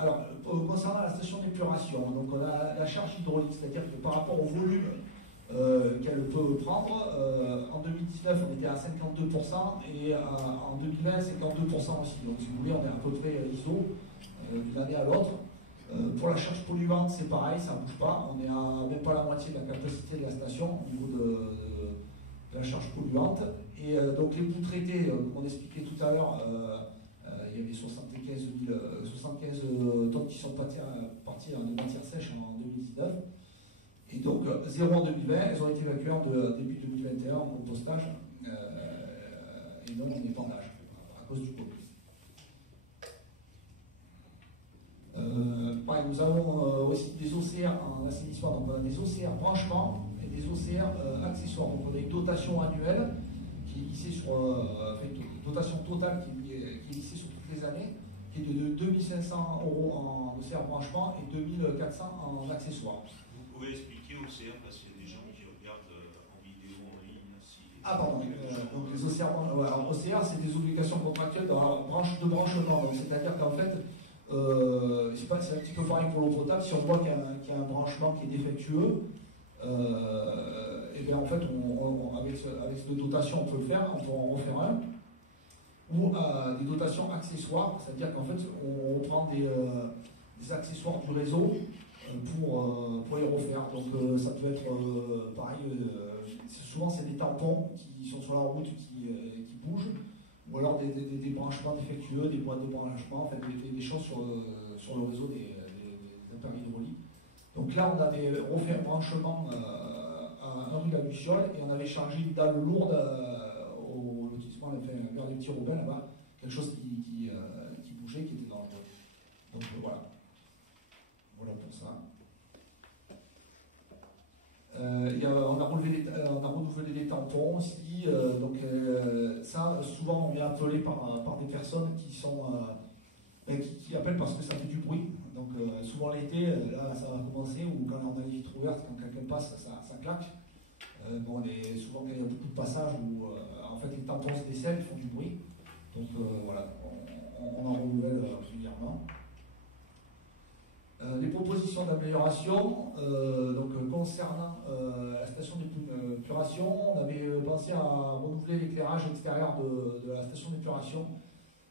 Alors, concernant la station d'épuration, donc on a la charge hydraulique, c'est-à-dire que par rapport au volume qu'elle peut prendre. En 2019, on était à 52% et en 2020, 52% aussi. Donc, si vous voulez, on est à peu près ISO d'une année à l'autre. Pour la charge polluante, c'est pareil, ça ne bouge pas. On est à même pas la moitié de la capacité de la station au niveau de la charge polluante. Et donc, les bouts traités, comme on expliquait tout à l'heure, il y avait 75 tonnes qui sont parties de matière sèche en 2019. Et donc, 0 en 2020, elles ont été évacuées en début 2021 en compostage. Et non en épandage, à cause du Covid. Pareil, nous avons aussi des OCR en assainissement. Donc, on a des OCR branchements et des OCR accessoires. Donc, on a une dotation annuelle qui est lissée sur. Une dotation totale qui est lissée sur toutes les années, qui est de 2500 € en OCR branchement et 2400 en accessoires. Vous pouvez expliquer OCR parce qu'il y a des gens qui regardent en vidéo en ligne. Ah pardon, donc les OCR, c'est des obligations contractuelles de branchement. C'est-à-dire qu'en fait, c'est un petit peu pareil pour l'eau potable. Si on voit qu'il y a un branchement qui est défectueux, et bien en fait, avec cette dotation, on peut le faire, on peut en refaire un. Ou des dotations accessoires, c'est-à-dire qu'en fait, on prend des accessoires du réseau pour les refaire. Donc ça peut être pareil, souvent c'est des tampons qui sont sur la route qui bougent, ou alors des branchements défectueux, des boîtes de branchement, en fait, des choses sur le réseau des appareils hydrauliques. Donc là, on avait refait un branchement à 1 rue de la Luciole et on avait changé une dalle lourde au lotissement, on a fait un gare des petits Robins là-bas, quelque chose qui bougeait, qui était dans le route. Donc voilà. Voilà pour ça. On a renouvelé des tampons aussi. Ça, souvent, on est appelé par des personnes qui appellent parce que ça fait du bruit. Donc souvent l'été, là, ça va commencer, ou quand on a les vitres ouvertes, quand quelqu'un passe, ça claque. Souvent, quand il y a beaucoup de passages où en fait les tampons se décèlent, ils font du bruit. Donc voilà, on en renouvelle régulièrement. Les propositions d'amélioration, concernant la station d'épuration, on avait pensé à renouveler l'éclairage extérieur de la station d'épuration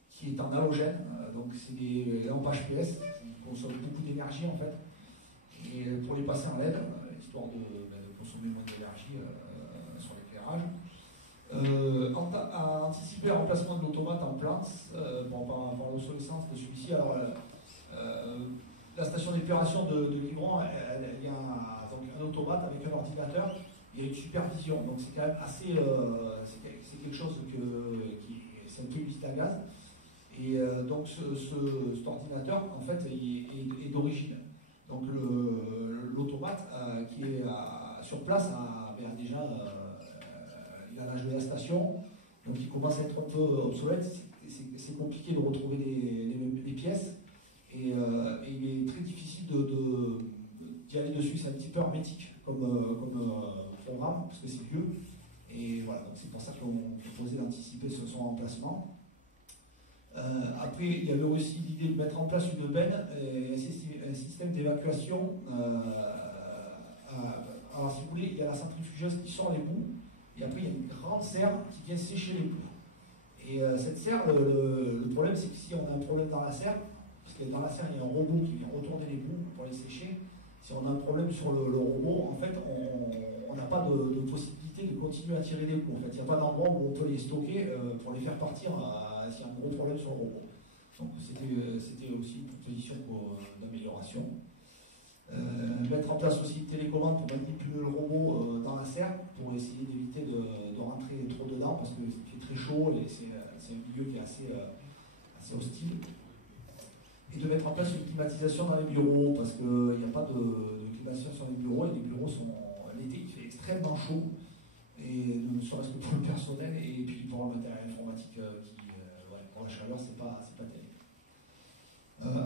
qui est en halogène, donc c'est des lampes HPS qui consomment beaucoup d'énergie en fait, et pour les passer en LED, histoire de consommer moins d'énergie sur l'éclairage. À anticiper le remplacement de l'automate en plante par l'obsolescence de celui-ci. Alors, la station d'épuration de Quiberon, il y a un automate avec un ordinateur, il y a une supervision, donc c'est quand même assez. C'est quelque chose c'est un peu usité à gaz. Et donc cet ordinateur, en fait, est d'origine. Donc l'automate qui est sur place déjà il a l'âge de la station, donc il commence à être un peu obsolète. C'est compliqué de retrouver des pièces. Et il est très difficile d'y aller dessus, c'est un petit peu hermétique comme programme, parce que c'est vieux. Et voilà, donc c'est pour ça qu'on proposait d'anticiper son remplacement. Après, il y avait aussi l'idée de mettre en place une benne et un système d'évacuation. Alors, si vous voulez, il y a la centrifugeuse qui sort les boues, et après, il y a une grande serre qui vient sécher les boues. Et cette serre, le problème, c'est que si on a un problème dans la serre, parce que dans la serre, il y a un robot qui vient retourner les boues pour les sécher. Si on a un problème sur le robot, en fait, on n'a pas de possibilité de continuer à tirer les boues. En fait, il n'y a pas d'endroit où on peut les stocker pour les faire partir s'il y a un gros problème sur le robot. Donc, c'était aussi une proposition d'amélioration. Mettre en place aussi une télécommande pour manipuler le robot dans la serre pour essayer d'éviter de rentrer trop dedans parce qu'il fait très chaud et c'est un milieu qui est assez hostile. Et de mettre en place une climatisation dans les bureaux, parce qu'il n'y a pas de climatisation sur les bureaux, et les bureaux sont. L'été, il fait extrêmement chaud, et ne serait-ce que pour le personnel, et puis pour le matériel informatique, pour la chaleur, c'est pas terrible.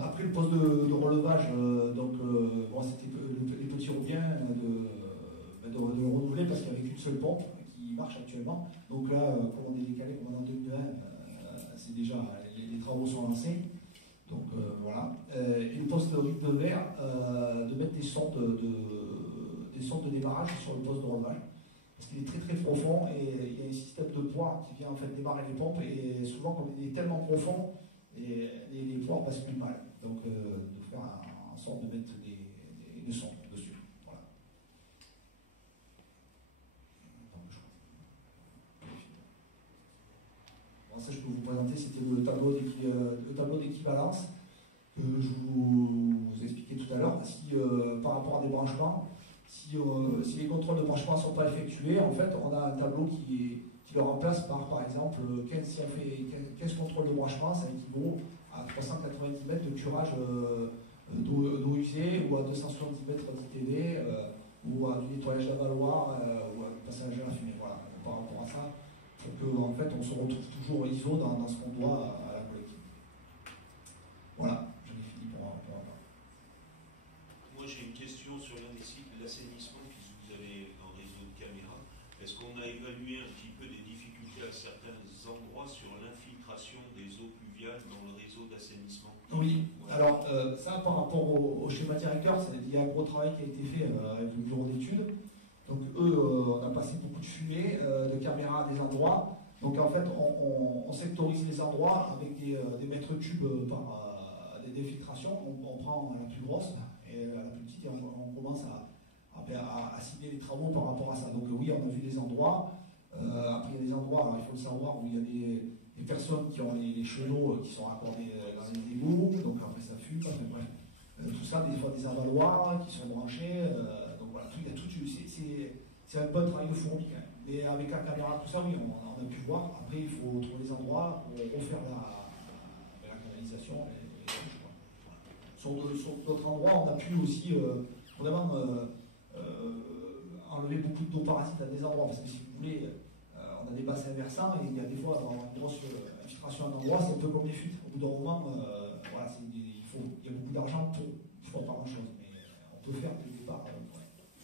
Après le poste de relevage, c'était les petits roubiens de le renouveler, parce qu'il n'y avait qu'une seule pompe qui marche actuellement. Donc là, comme on est décalé, comme on est en 2020, c'est déjà, les travaux sont lancés. Donc voilà. Et le poste de rive de verre, de mettre des sondes des sondes de démarrage sur le poste de relevage. Parce qu'il est très très profond et il y a un système de poids qui vient en fait démarrer les pompes et souvent comme il est tellement profond, les poids basculent mal. Donc de faire en sorte de mettre une sonde dessus. Voilà. Bon, ça je peux vous présenter, c'était le tableau d'équivalence que je vous expliquais tout à l'heure. Si par rapport à des branchements, si les contrôles de branchement ne sont pas effectués, en fait, on a un tableau qui le remplace par exemple, 15 contrôles de branchement, ça équivaut à 390 mètres de curage d'eau usée ou à 270 mètres d'ITV ou à du nettoyage d'avaloir ou à du passage à la fumée. Voilà, par rapport à ça, pour qu'en fait, on se retrouve toujours ISO dans ce qu'on doit à la collective. Voilà, j'en ai fini pour Moi, j'ai une question sur l'assainissement, puisque vous avez un réseau de caméras. Est-ce qu'on a évalué un petit peu des difficultés à certains endroits sur l'infiltration des eaux pluviales dans le réseau d'assainissement? Oui, alors ça par rapport au schéma directeur, il y a un gros travail qui a été fait avec le bureau d'études. Donc eux, on a passé beaucoup de fumée, de caméras à des endroits. Donc en fait, on sectorise les endroits avec des mètres cubes par des filtrations. On prend la plus grosse et la plus petite et on commence à cibler les travaux par rapport à ça. Donc oui, on a vu des endroits. Après, il y a des endroits, alors il faut le savoir, où il y a des personnes qui ont les chenaux qui sont raccordés dans les égouts, donc après ça fume, enfin bref. Tout ça, des fois des avaloirs qui sont branchés, donc voilà, il y a tout, c'est un bon travail de fourmi quand même. Mais avec la caméra, tout ça, oui, on a pu voir. Après, il faut trouver les endroits où refaire la canalisation et les couches, quoi. Sur d'autres endroits, on a pu aussi vraiment enlever beaucoup d'eau parasite à des endroits, parce que si vous voulez, on a des bassins versants et il y a des fois dans une grosse infiltration à un endroit, c'est un peu comme les fuites. Au bout d'un moment, voilà, il y a beaucoup d'argent pour pas grand chose, mais on peut faire dès le départ.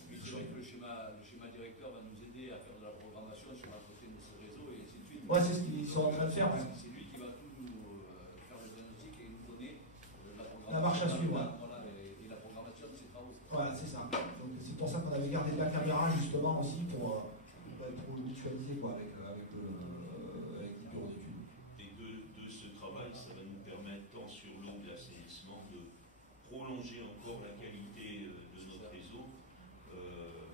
Oui, c'est vrai que le schéma directeur va nous aider à faire de la programmation sur l'entretien de ce réseau et ainsi de suite. Ouais, c'est ce qu'ils sont en train de faire. C'est lui qui va tout nous faire le diagnostic et nous donner la programmation. La marche à suivre. Voilà, et la programmation de ces travaux. Voilà, c'est ça. Donc c'est pour ça qu'on avait gardé de la caméra justement aussi pour le mutualiser quoi, avec les bureaux d'études. Et de ce travail, ça va nous permettre, tant sur l'eau de l'assainissement, de prolonger encore la qualité de notre réseau.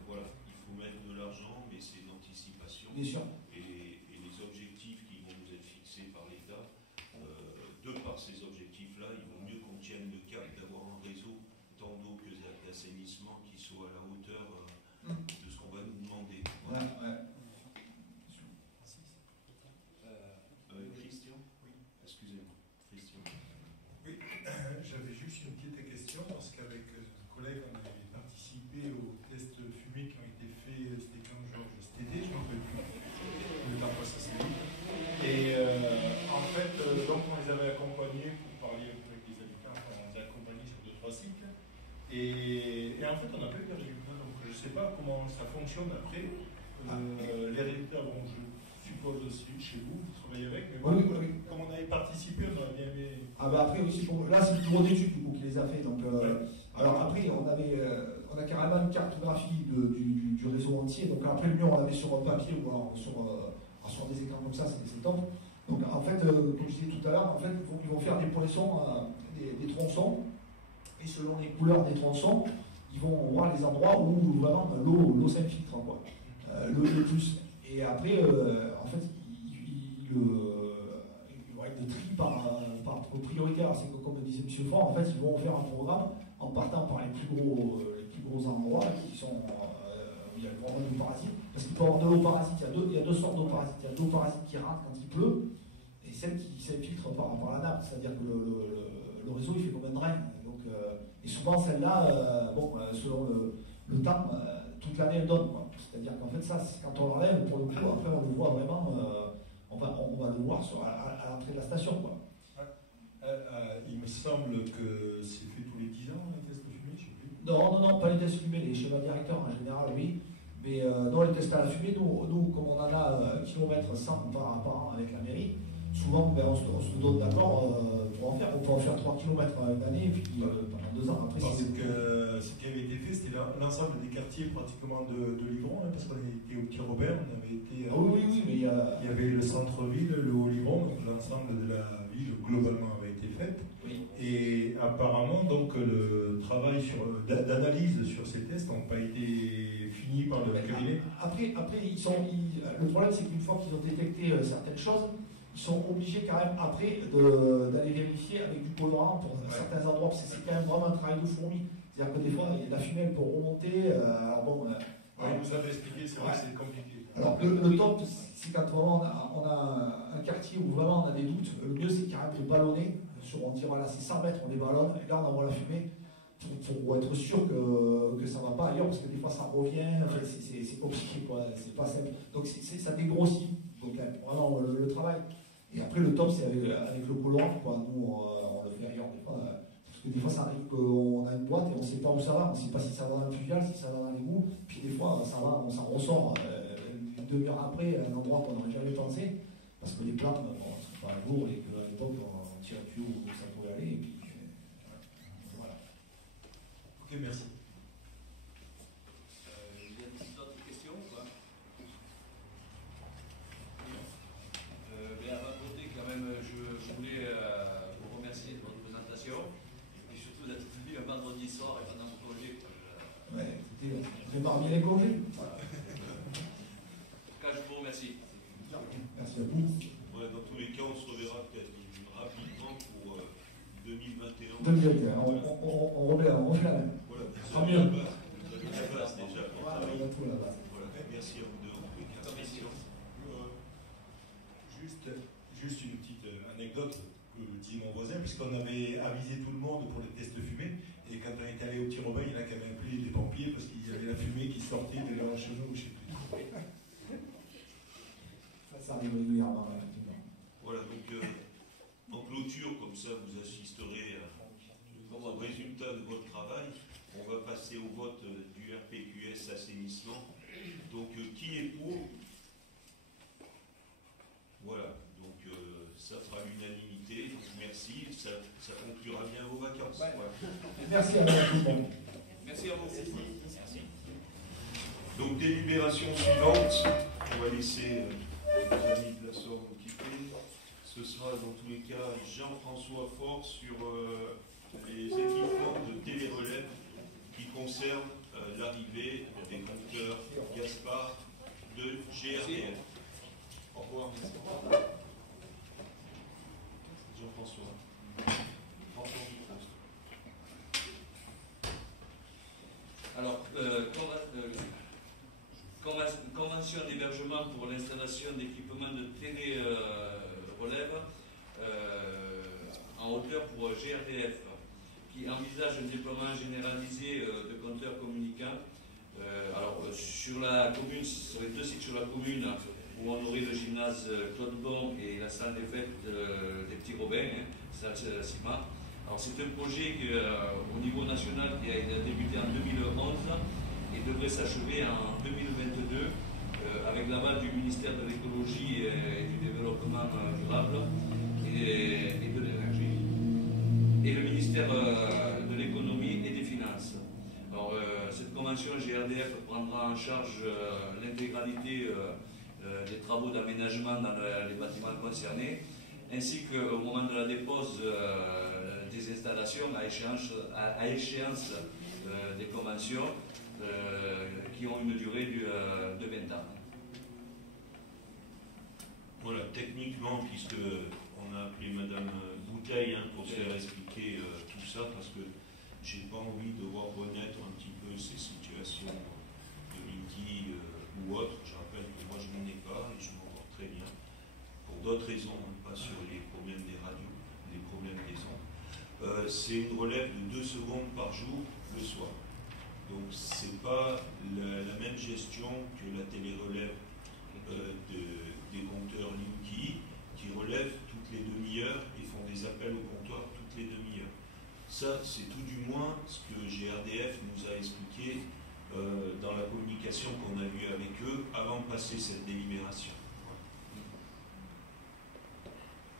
Voilà, il faut mettre de l'argent, mais c'est l'anticipation. Bien sûr. Et les objectifs qui vont nous être fixés par l'État, de par ces objectifs-là, il vaut mieux qu'on tienne le cap d'avoir un réseau tant d'eau que d'assainissement qui soit à la hauteur de ce qu'on va nous demander. Voilà. Ouais. Christian? Oui. Excusez-moi. Christian. Oui, j'avais juste une petite question parce qu'avec collègues, on avait participé aux tests fumés qui ont été faits, c'était quand Georges Stédé, je m'en rappelle plus, le temps passe assez vite. Et en fait, donc on les avait accompagnés pour parler un peu avec les habitants, on les a accompagnés sur 2-3 sites. Et en fait, on n'a pas eu de résultats, donc je ne sais pas comment ça fonctionne après. Les résultats, bon, je suppose aussi chez vous, vous travaillez avec, mais bon, oui. comme on avait participé, on aurait bien aimé. Ah bah après aussi, là c'est le bureau d'études du coup qui les a fait. Donc, alors après, on a carrément une cartographie du réseau entier. Donc après le mur, on l'avait sur papier ou alors sur des écrans comme ça, c'est top. Donc en fait, comme je disais tout à l'heure, en fait, ils vont faire des poinçons, des tronçons, et selon les couleurs des tronçons, ils vont voir les endroits où vraiment l'eau s'infiltre, quoi. Le plus. Et après, en fait, il y aura des tri par priorité. Alors c'est comme disait M. Fort, en fait, ils vont faire un programme en partant par les plus gros endroits qui sont où il y a vraiment de l'eau parasite. Parce qu'il peut y avoir de l'eau parasite, il y a deux sortes d'eau parasite. Il y a de l'eau parasite qui rentre quand il pleut, et celle qui s'infiltre par la nappe. C'est-à-dire que le réseau il fait comme un drain. Donc, et souvent celle-là, selon le temps, toute l'année elle donne. C'est-à-dire qu'en fait ça, quand on l'enlève, pour le coup, après on le voit vraiment, on va le voir à l'entrée de la station, quoi. Il me semble que c'est fait tous les 10 ans, les tests fumés, je ne sais plus. Non, pas les tests fumés, les schémas directeurs en général, oui. Mais non, les tests à la fumée, nous comme on en a kilomètres 100 par an avec la mairie, souvent on se donne d'accord pour en faire. On peut en faire 3 km une année, et puis pendant 2 ans après. Parce que ce qui avait été fait, c'était la l'ensemble des quartiers pratiquement de Livron, hein, parce qu'on était au Petit Robert, on avait été. Oui, mais il y avait le centre-ville, le Haut-Livron, donc l'ensemble de la ville globalement avait été fait. Oui. Et apparemment, donc, le travail d'analyse sur ces tests n'a pas été fini par le cabinet. Après le problème, c'est qu'une fois qu'ils ont détecté certaines choses, ils sont obligés quand même après d'aller vérifier avec du colorant pour certains endroits, parce que c'est quand même vraiment un travail de fourmi. C'est-à-dire que des fois, il y a de la fumée pour remonter. Alors bon. Vous avez expliqué, c'est vrai que c'est compliqué. Alors le top, c'est quand vraiment on a un quartier où vraiment on a des doutes. Le mieux, c'est quand même de ballonner. On dit voilà, c'est 100 mètres, on les ballonne, et là on envoie la fumée pour être sûr que ça ne va pas ailleurs, parce que des fois ça revient, enfin, c'est compliqué, quoi, c'est pas simple. Donc ça dégrossit, donc vraiment le travail. Et après le top, c'est avec le colorant, quoi. Nous on le fait ailleurs des fois, parce que des fois ça arrive qu'on a une boîte et on ne sait pas où ça va, on ne sait pas si ça va dans le pluvial, si ça va dans l'égout, puis des fois ça va, ça ressort une demi-heure après à un endroit qu'on n'aurait jamais pensé, parce que les plantes, bon, ne sont pas à jour et qu'à l'époque on tire un tuyau où ça pouvait aller, et puis voilà. Ok, merci. Il y a d'autres questions ou pas? Avant de voter, quand même, je voulais vous remercier de votre présentation, et puis surtout d'être venu un vendredi soir et pendant mon congé. Ouais, écoutez, vous épargnez les congés. Voilà. En tout cas, je vous remercie. Merci à vous. Ouais, dans tous les cas, on se reverra peut-être rapidement pour 2021. 2021, on refait la même. Voilà, Tant mieux. Vous avez la base déjà. Voilà, on a tout la base. Voilà, merci à vous deux. Juste une petite anecdote que dit mon voisin, puisqu'on avait avisé tout le monde pour les tests fumés, et quand on est allé au Petit Robin, il y en a quand même appelé des pompiers parce qu'il y avait la fumée qui sortait de leur chez nous, je ne sais plus. Ça arrive régulièrement, effectivement. Voilà, donc en clôture, comme ça vous assisterez au résultat de votre travail. On va passer au vote du RPQS assainissement. Donc qui est pour? Voilà, donc ça fera l'unanimité, donc merci, ça conclura bien vos vacances. Ouais. Voilà. Merci à vous. Merci à vous. Merci. Donc délibération suivante, on va laisser les amis de la Somme occuper. Ce sera dans tous les cas Jean-François Fort sur les équipements de télérelève qui concernent l'arrivée des compteurs Gaspard de GRDF. Au revoir. Jean-François. Alors, convention d'hébergement pour l'installation d'équipements de télé-relève en hauteur pour GRDF, qui envisage un déploiement généralisé de compteurs communicants. Alors, sur la commune, sur les deux sites sur la commune, où on aurait le gymnase Claude Bon et la salle des fêtes des Petits Robins, salle CIMA. Alors c'est un projet qui, au niveau national qui a débuté en 2011 et devrait s'achever en 2022 avec l'aval du ministère de l'écologie et du développement durable et de l'énergie et le ministère de l'économie et des finances. Alors cette convention GRDF prendra en charge l'intégralité des travaux d'aménagement dans les bâtiments concernés, ainsi qu'au moment de la dépose des installations à échéance des conventions qui ont une durée de 20 ans. Voilà, techniquement, puisque on a appelé Madame Bouteille pour se faire expliquer tout ça, parce que j'ai pas envie de voir renaître un petit peu ces situations de Linky ou autres. Je rappelle que moi je n'en ai pas et je m'en porte très bien. Pour d'autres raisons, pas sur les problèmes des radios, les problèmes des ondes. C'est une relève de 2 secondes par jour le soir. Donc c'est pas la même gestion que la télé-relève des compteurs Linky qui relèvent toutes les demi-heures et font des appels au comptoir toutes les demi-heures. Ça, c'est tout du moins ce que GRDF nous a expliqué dans la communication qu'on a eue avec eux avant de passer cette délibération. Voilà.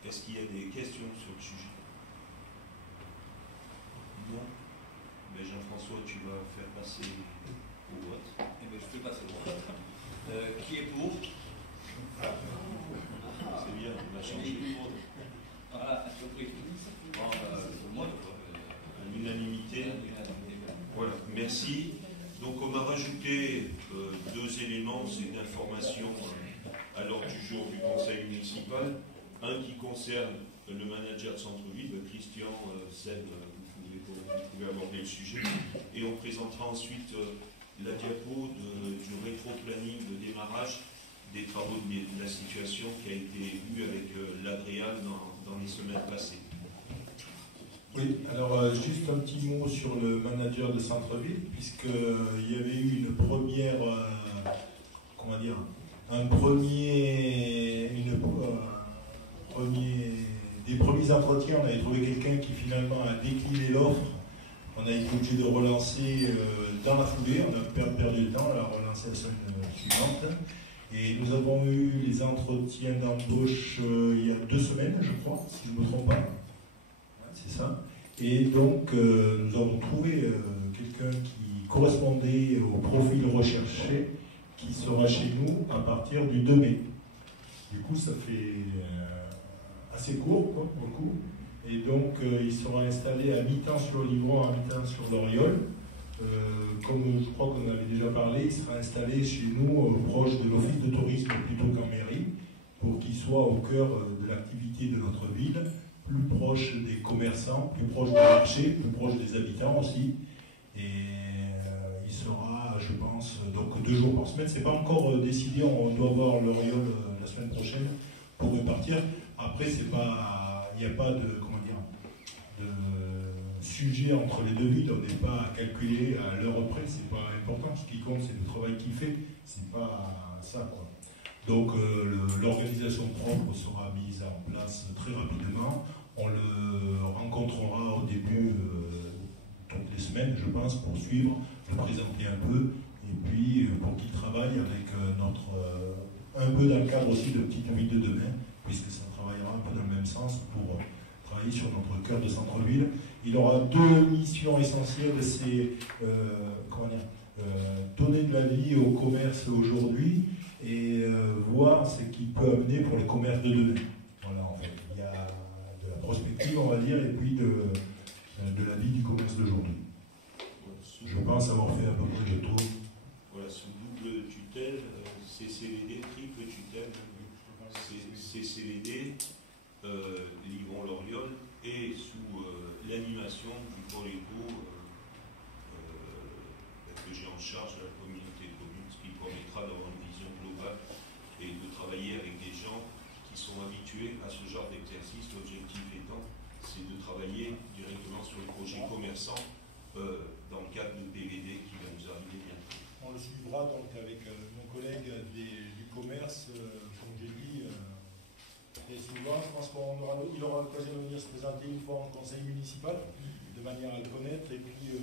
Est-ce qu'il y a des questions sur le sujet? Non. Mais Jean-François François, tu vas faire passer au vote. Eh bien, je fais passer au vote. Qui est pour? C'est bien, on va changer. Voilà, à peu près. Bon, tout le monde, quoi. À l'unanimité. Voilà, merci. Donc on a rajouté deux éléments, c'est d'information à l'ordre du jour du conseil municipal. Un qui concerne le manager de centre-ville, Christian Sen, vous pouvez aborder le sujet. Et on présentera ensuite la diapo du rétro-planning de démarrage des travaux de la situation qui a été vue avec l'Adréal dans les semaines passées. Oui, alors juste un petit mot sur le manager de centre-ville, puisqu'il y avait eu une première, comment dire, des premiers entretiens. On avait trouvé quelqu'un qui finalement a décliné l'offre. On a été obligé de relancer dans la foulée, on a perdu le temps, on l'a relancé la semaine suivante. Et nous avons eu les entretiens d'embauche il y a 2 semaines, je crois, si je ne me trompe pas. C'est ça. Et donc, nous avons trouvé quelqu'un qui correspondait au profil recherché, qui sera chez nous à partir du 2 mai. Du coup, ça fait assez court, quoi, pour le coup. Et donc, il sera installé à mi-temps sur Livron, à mi-temps sur l'Oriole. Comme je crois qu'on avait déjà parlé, il sera installé chez nous, proche de l'office de tourisme plutôt qu'en mairie, pour qu'il soit au cœur de l'activité de notre ville, plus proche des commerçants, plus proche du marché, plus proche des habitants aussi. Et il sera, je pense, donc 2 jours par semaine. C'est pas encore décidé, on doit voir l'Oriole la semaine prochaine pour repartir. Après, c'est pas, il n'y a pas de, comment dire, de sujet entre les deux villes. On n'est pas à calculer à l'heure près, c'est pas important. Ce qui compte, c'est le travail qu'il fait. C'est pas ça, quoi. Donc l'organisation propre sera mise en place très rapidement. On le rencontrera au début, toutes les semaines, je pense, pour suivre, le présenter un peu, et puis pour qu'il travaille avec un peu dans le cadre aussi de Petite Ville de demain, puisque ça travaillera un peu dans le même sens pour travailler sur notre cœur de centre-ville. Il aura 2 missions essentielles, c'est donner de la vie au commerce aujourd'hui, et voir ce qu'il peut amener pour le commerce de demain. Voilà, en fait, il y a de la prospective, on va dire, et puis de la vie du commerce d'aujourd'hui. Je pense avoir fait à peu près le tour. Voilà, sous double tutelle, CCVD, triple tutelle, CCVD, Livron-l'Oriole, et sous l'animation du pôle éco que j'ai en charge de la communauté de communes, ce qui permettra d'avoir une vision globale et de travailler avec des gens qui sont habitués à ce genre d'exercice. L'objectif étant, c'est de travailler directement sur le projet commerçant dans le cadre du PVD qui va nous arriver bientôt. On le suivra donc avec mon collègue du commerce, comme j'ai dit, et souvent, je pense qu'il aura l'occasion de venir se présenter une fois en conseil municipal, de manière à le connaître, et puis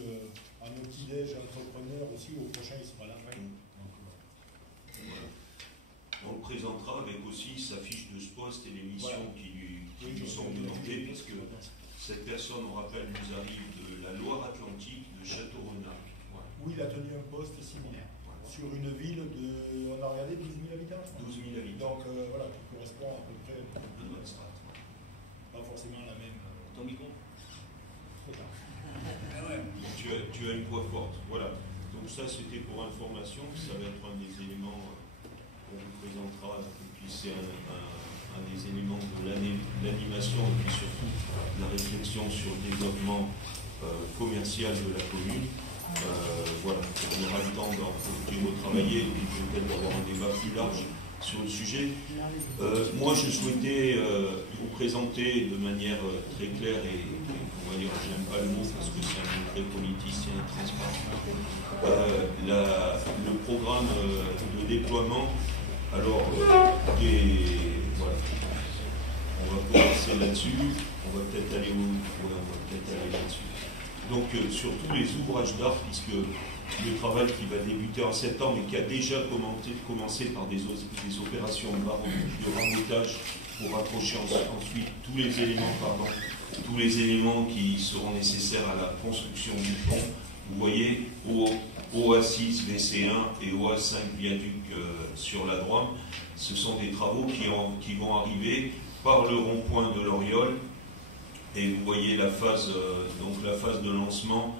à nos petits-déj entrepreneurs aussi, au prochain il sera là. Donc, voilà. On le présentera avec aussi sa fiche de poste et les missions qui lui sont demandées, parce que cette personne, on rappelle, nous arrive de la Loire-Atlantique, de Château-Renard. Voilà. Où il a tenu un poste similaire, sur une ville de, on a regardé, 12 000 habitants. 12 000 habitants. Donc voilà, qui correspond à peu près à notre strate. Pas forcément la même. Ton micro. Tu as une voix forte. Voilà. Donc ça, c'était pour information. Ça va être un des éléments qu'on vous présentera. Et puis c'est un des éléments de l'animation et puis surtout la réflexion sur le développement commercial de la commune. Voilà, on aura le temps d'en travailler et puis peut-être d'avoir un débat plus large sur le sujet. Moi, je souhaitais vous présenter de manière très claire et on va dire, j'aime pas le mot parce que c'est un mot très politicien, transparent, le programme de déploiement. Alors, voilà, on va commencer là-dessus, on va peut-être aller là-dessus. Donc sur tous les ouvrages d'art, puisque le travail qui va débuter en septembre et qui a déjà commencé par des opérations de ramotage pour accrocher ensuite tous les éléments qui seront nécessaires à la construction du pont, Vous voyez, OA6 VC1 et OA5 viaduc sur la Drôme, ce sont des travaux qui vont arriver par le rond-point de l'Oriole. Et vous voyez la phase de lancement.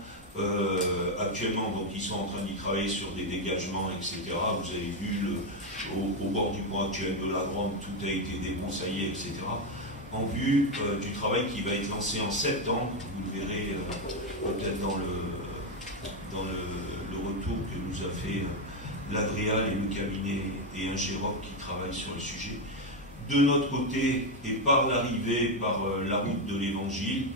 Actuellement, donc, ils sont en train d'y travailler sur des dégagements, etc. Vous avez vu au bord du pont actuel de la Drôme, tout a été débroussaillé, etc. En vue du travail qui va être lancé en septembre, vous le verrez peut-être dans le retour que nous a fait l'Adréal et le cabinet et un Géroc qui travaillent sur le sujet. De notre côté, et par l'arrivée, par la route de l'Évangile,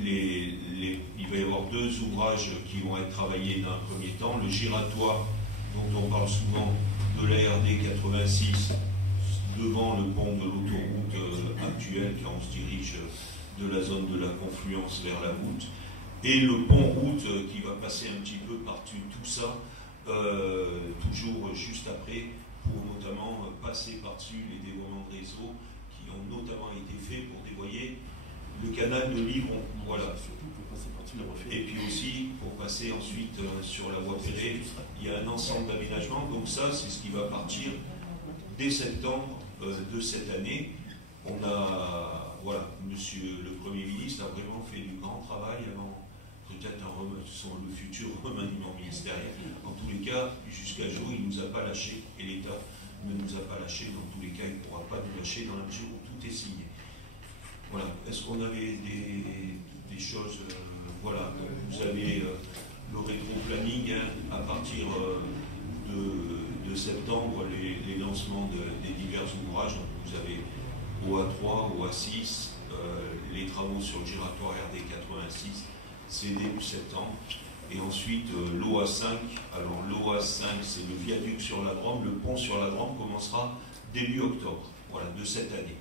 il va y avoir 2 ouvrages qui vont être travaillés dans un premier temps. Le giratoire, dont on parle souvent, de la RD 86, devant le pont de l'autoroute actuelle, quand on se dirige de la zone de la confluence vers la route, et le pont-route qui va passer un petit peu par-dessus tout ça, toujours juste après, pour notamment passer par-dessus les dévoiements de réseau qui ont notamment été faits pour dévoyer le canal de Livron. Voilà. Surtout pour passer par-dessus la voie ferrée. Et puis aussi pour passer ensuite sur la voie ferrée, il y a un ensemble d'aménagements. Donc ça, c'est ce qui va partir dès septembre de cette année. On a, voilà, Monsieur le Premier ministre a vraiment fait du grand travail avant peut-être le futur remaniement ministériel. En tous les cas, jusqu'à jour, il ne nous a pas lâchés et l'État ne nous a pas lâchés. Dans tous les cas, il ne pourra pas nous lâcher dans la mesure où tout est signé. Voilà. Est-ce qu'on avait des choses voilà, vous avez le rétro-planning à partir de septembre, les lancements des divers ouvrages. Donc vous avez OA3, OA6, les travaux sur le giratoire RD 86, c'est début septembre. Et ensuite l'OA5. Alors l'OA5, c'est le viaduc sur la Drôme. Le pont sur la Drôme commencera début octobre, voilà, de cette année.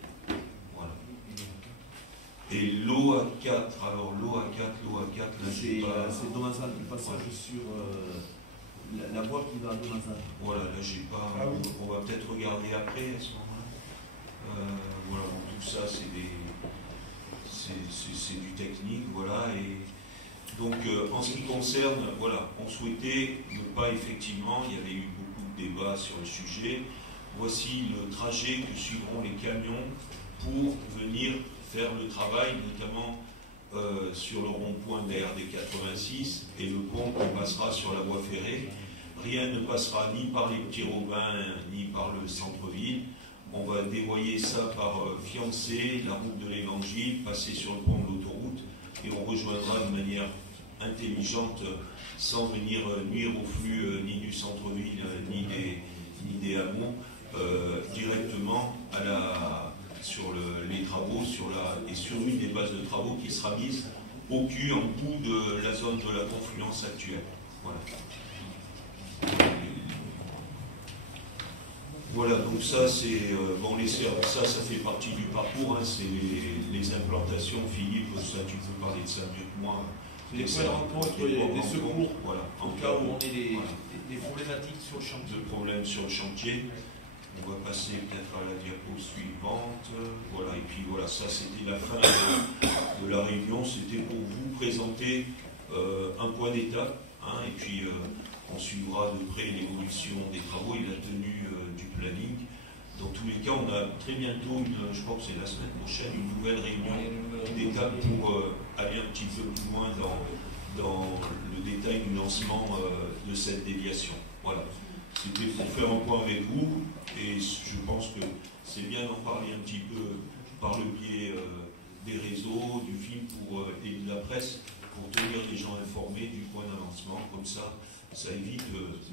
Voilà. Et l'OA4, alors l'OA4, c'est Domazan, le passage sur la voie qui va à Domazan. Voilà, là j'ai pas. Ah, oui. On va peut-être regarder après à ce moment-là. Voilà, bon, tout ça c'est du technique, voilà. Et donc en ce qui concerne, voilà, on souhaitait ne pas effectivement, il y avait eu beaucoup de débats sur le sujet. Voici le trajet que suivront les camions pour venir faire le travail, notamment sur le rond-point de la RD 86 et le pont qui passera sur la voie ferrée. Rien ne passera ni par les petits Robins ni par le centre-ville. On va dévoyer ça par Fiancé, la route de l'Évangile, passer sur le pont de l'autoroute et on rejoindra de manière intelligente, sans venir nuire au flux ni du centre-ville ni des hameaux, directement sur les travaux et sur une des bases de travaux qui sera mise au cul, en bout de la zone de la confluence actuelle. Voilà. Voilà, donc ça c'est ça fait partie du parcours, hein, c'est les implantations. Philippe, ça tu peux parler de ça mieux que moi. Les points de rencontre, des secours, voilà, en cas où on ait des problématiques sur le chantier. De problèmes sur le chantier. On va passer peut-être à la diapo suivante. Voilà, et puis voilà, ça c'était la fin de la réunion. C'était pour vous présenter un point d'étape, hein, et puis on suivra de près l'évolution des travaux et la tenue du planning. Dans tous les cas, on a très bientôt, je crois que c'est la semaine prochaine, une nouvelle réunion d'étape pour aller un petit peu plus loin dans le détail du lancement de cette déviation. Voilà. C'était pour faire un point avec vous, et je pense que c'est bien d'en parler un petit peu par le biais des réseaux, du film et de la presse, pour tenir les gens informés du point d'avancement. Comme ça évite,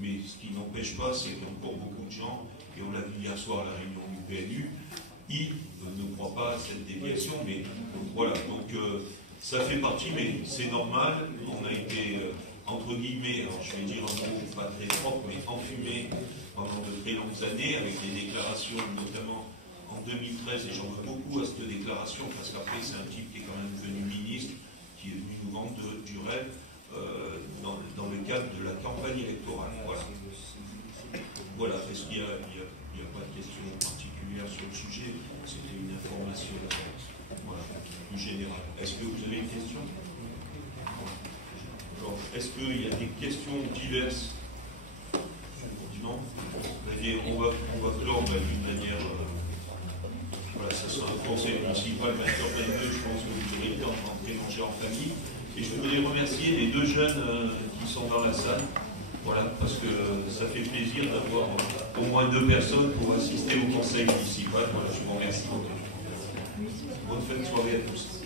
mais ce qui n'empêche pas, c'est qu'il y a encore beaucoup de gens, et on l'a vu hier soir à la réunion du PNU, ils ne croient pas à cette déviation, mais voilà, donc ça fait partie, mais c'est normal. On a été, entre guillemets, alors je vais dire un mot pas très propre, mais enfumé pendant de très longues années, avec des déclarations, notamment en 2013, et j'en veux beaucoup à cette déclaration, parce qu'après c'est un type qui est quand même devenu ministre, qui est venu nous vendre du rêve dans le cadre de la campagne électorale. Voilà. Voilà, est-ce qu'il n'y a pas de questions particulières sur le sujet? C'était une information voilà, plus générale. Est-ce que vous avez une question? Georges. Est-ce qu'il y a des questions diverses? Non. On va clore d'une manière. Voilà, ça sera un conseil municipal 20h22. Je pense que vous aurez le temps de rentrer manger en famille. Et je voudrais remercier les deux jeunes qui sont dans la salle. Voilà, parce que ça fait plaisir d'avoir au moins 2 personnes pour assister au conseil municipal. Voilà, je vous remercie. Bonne fin de soirée à tous.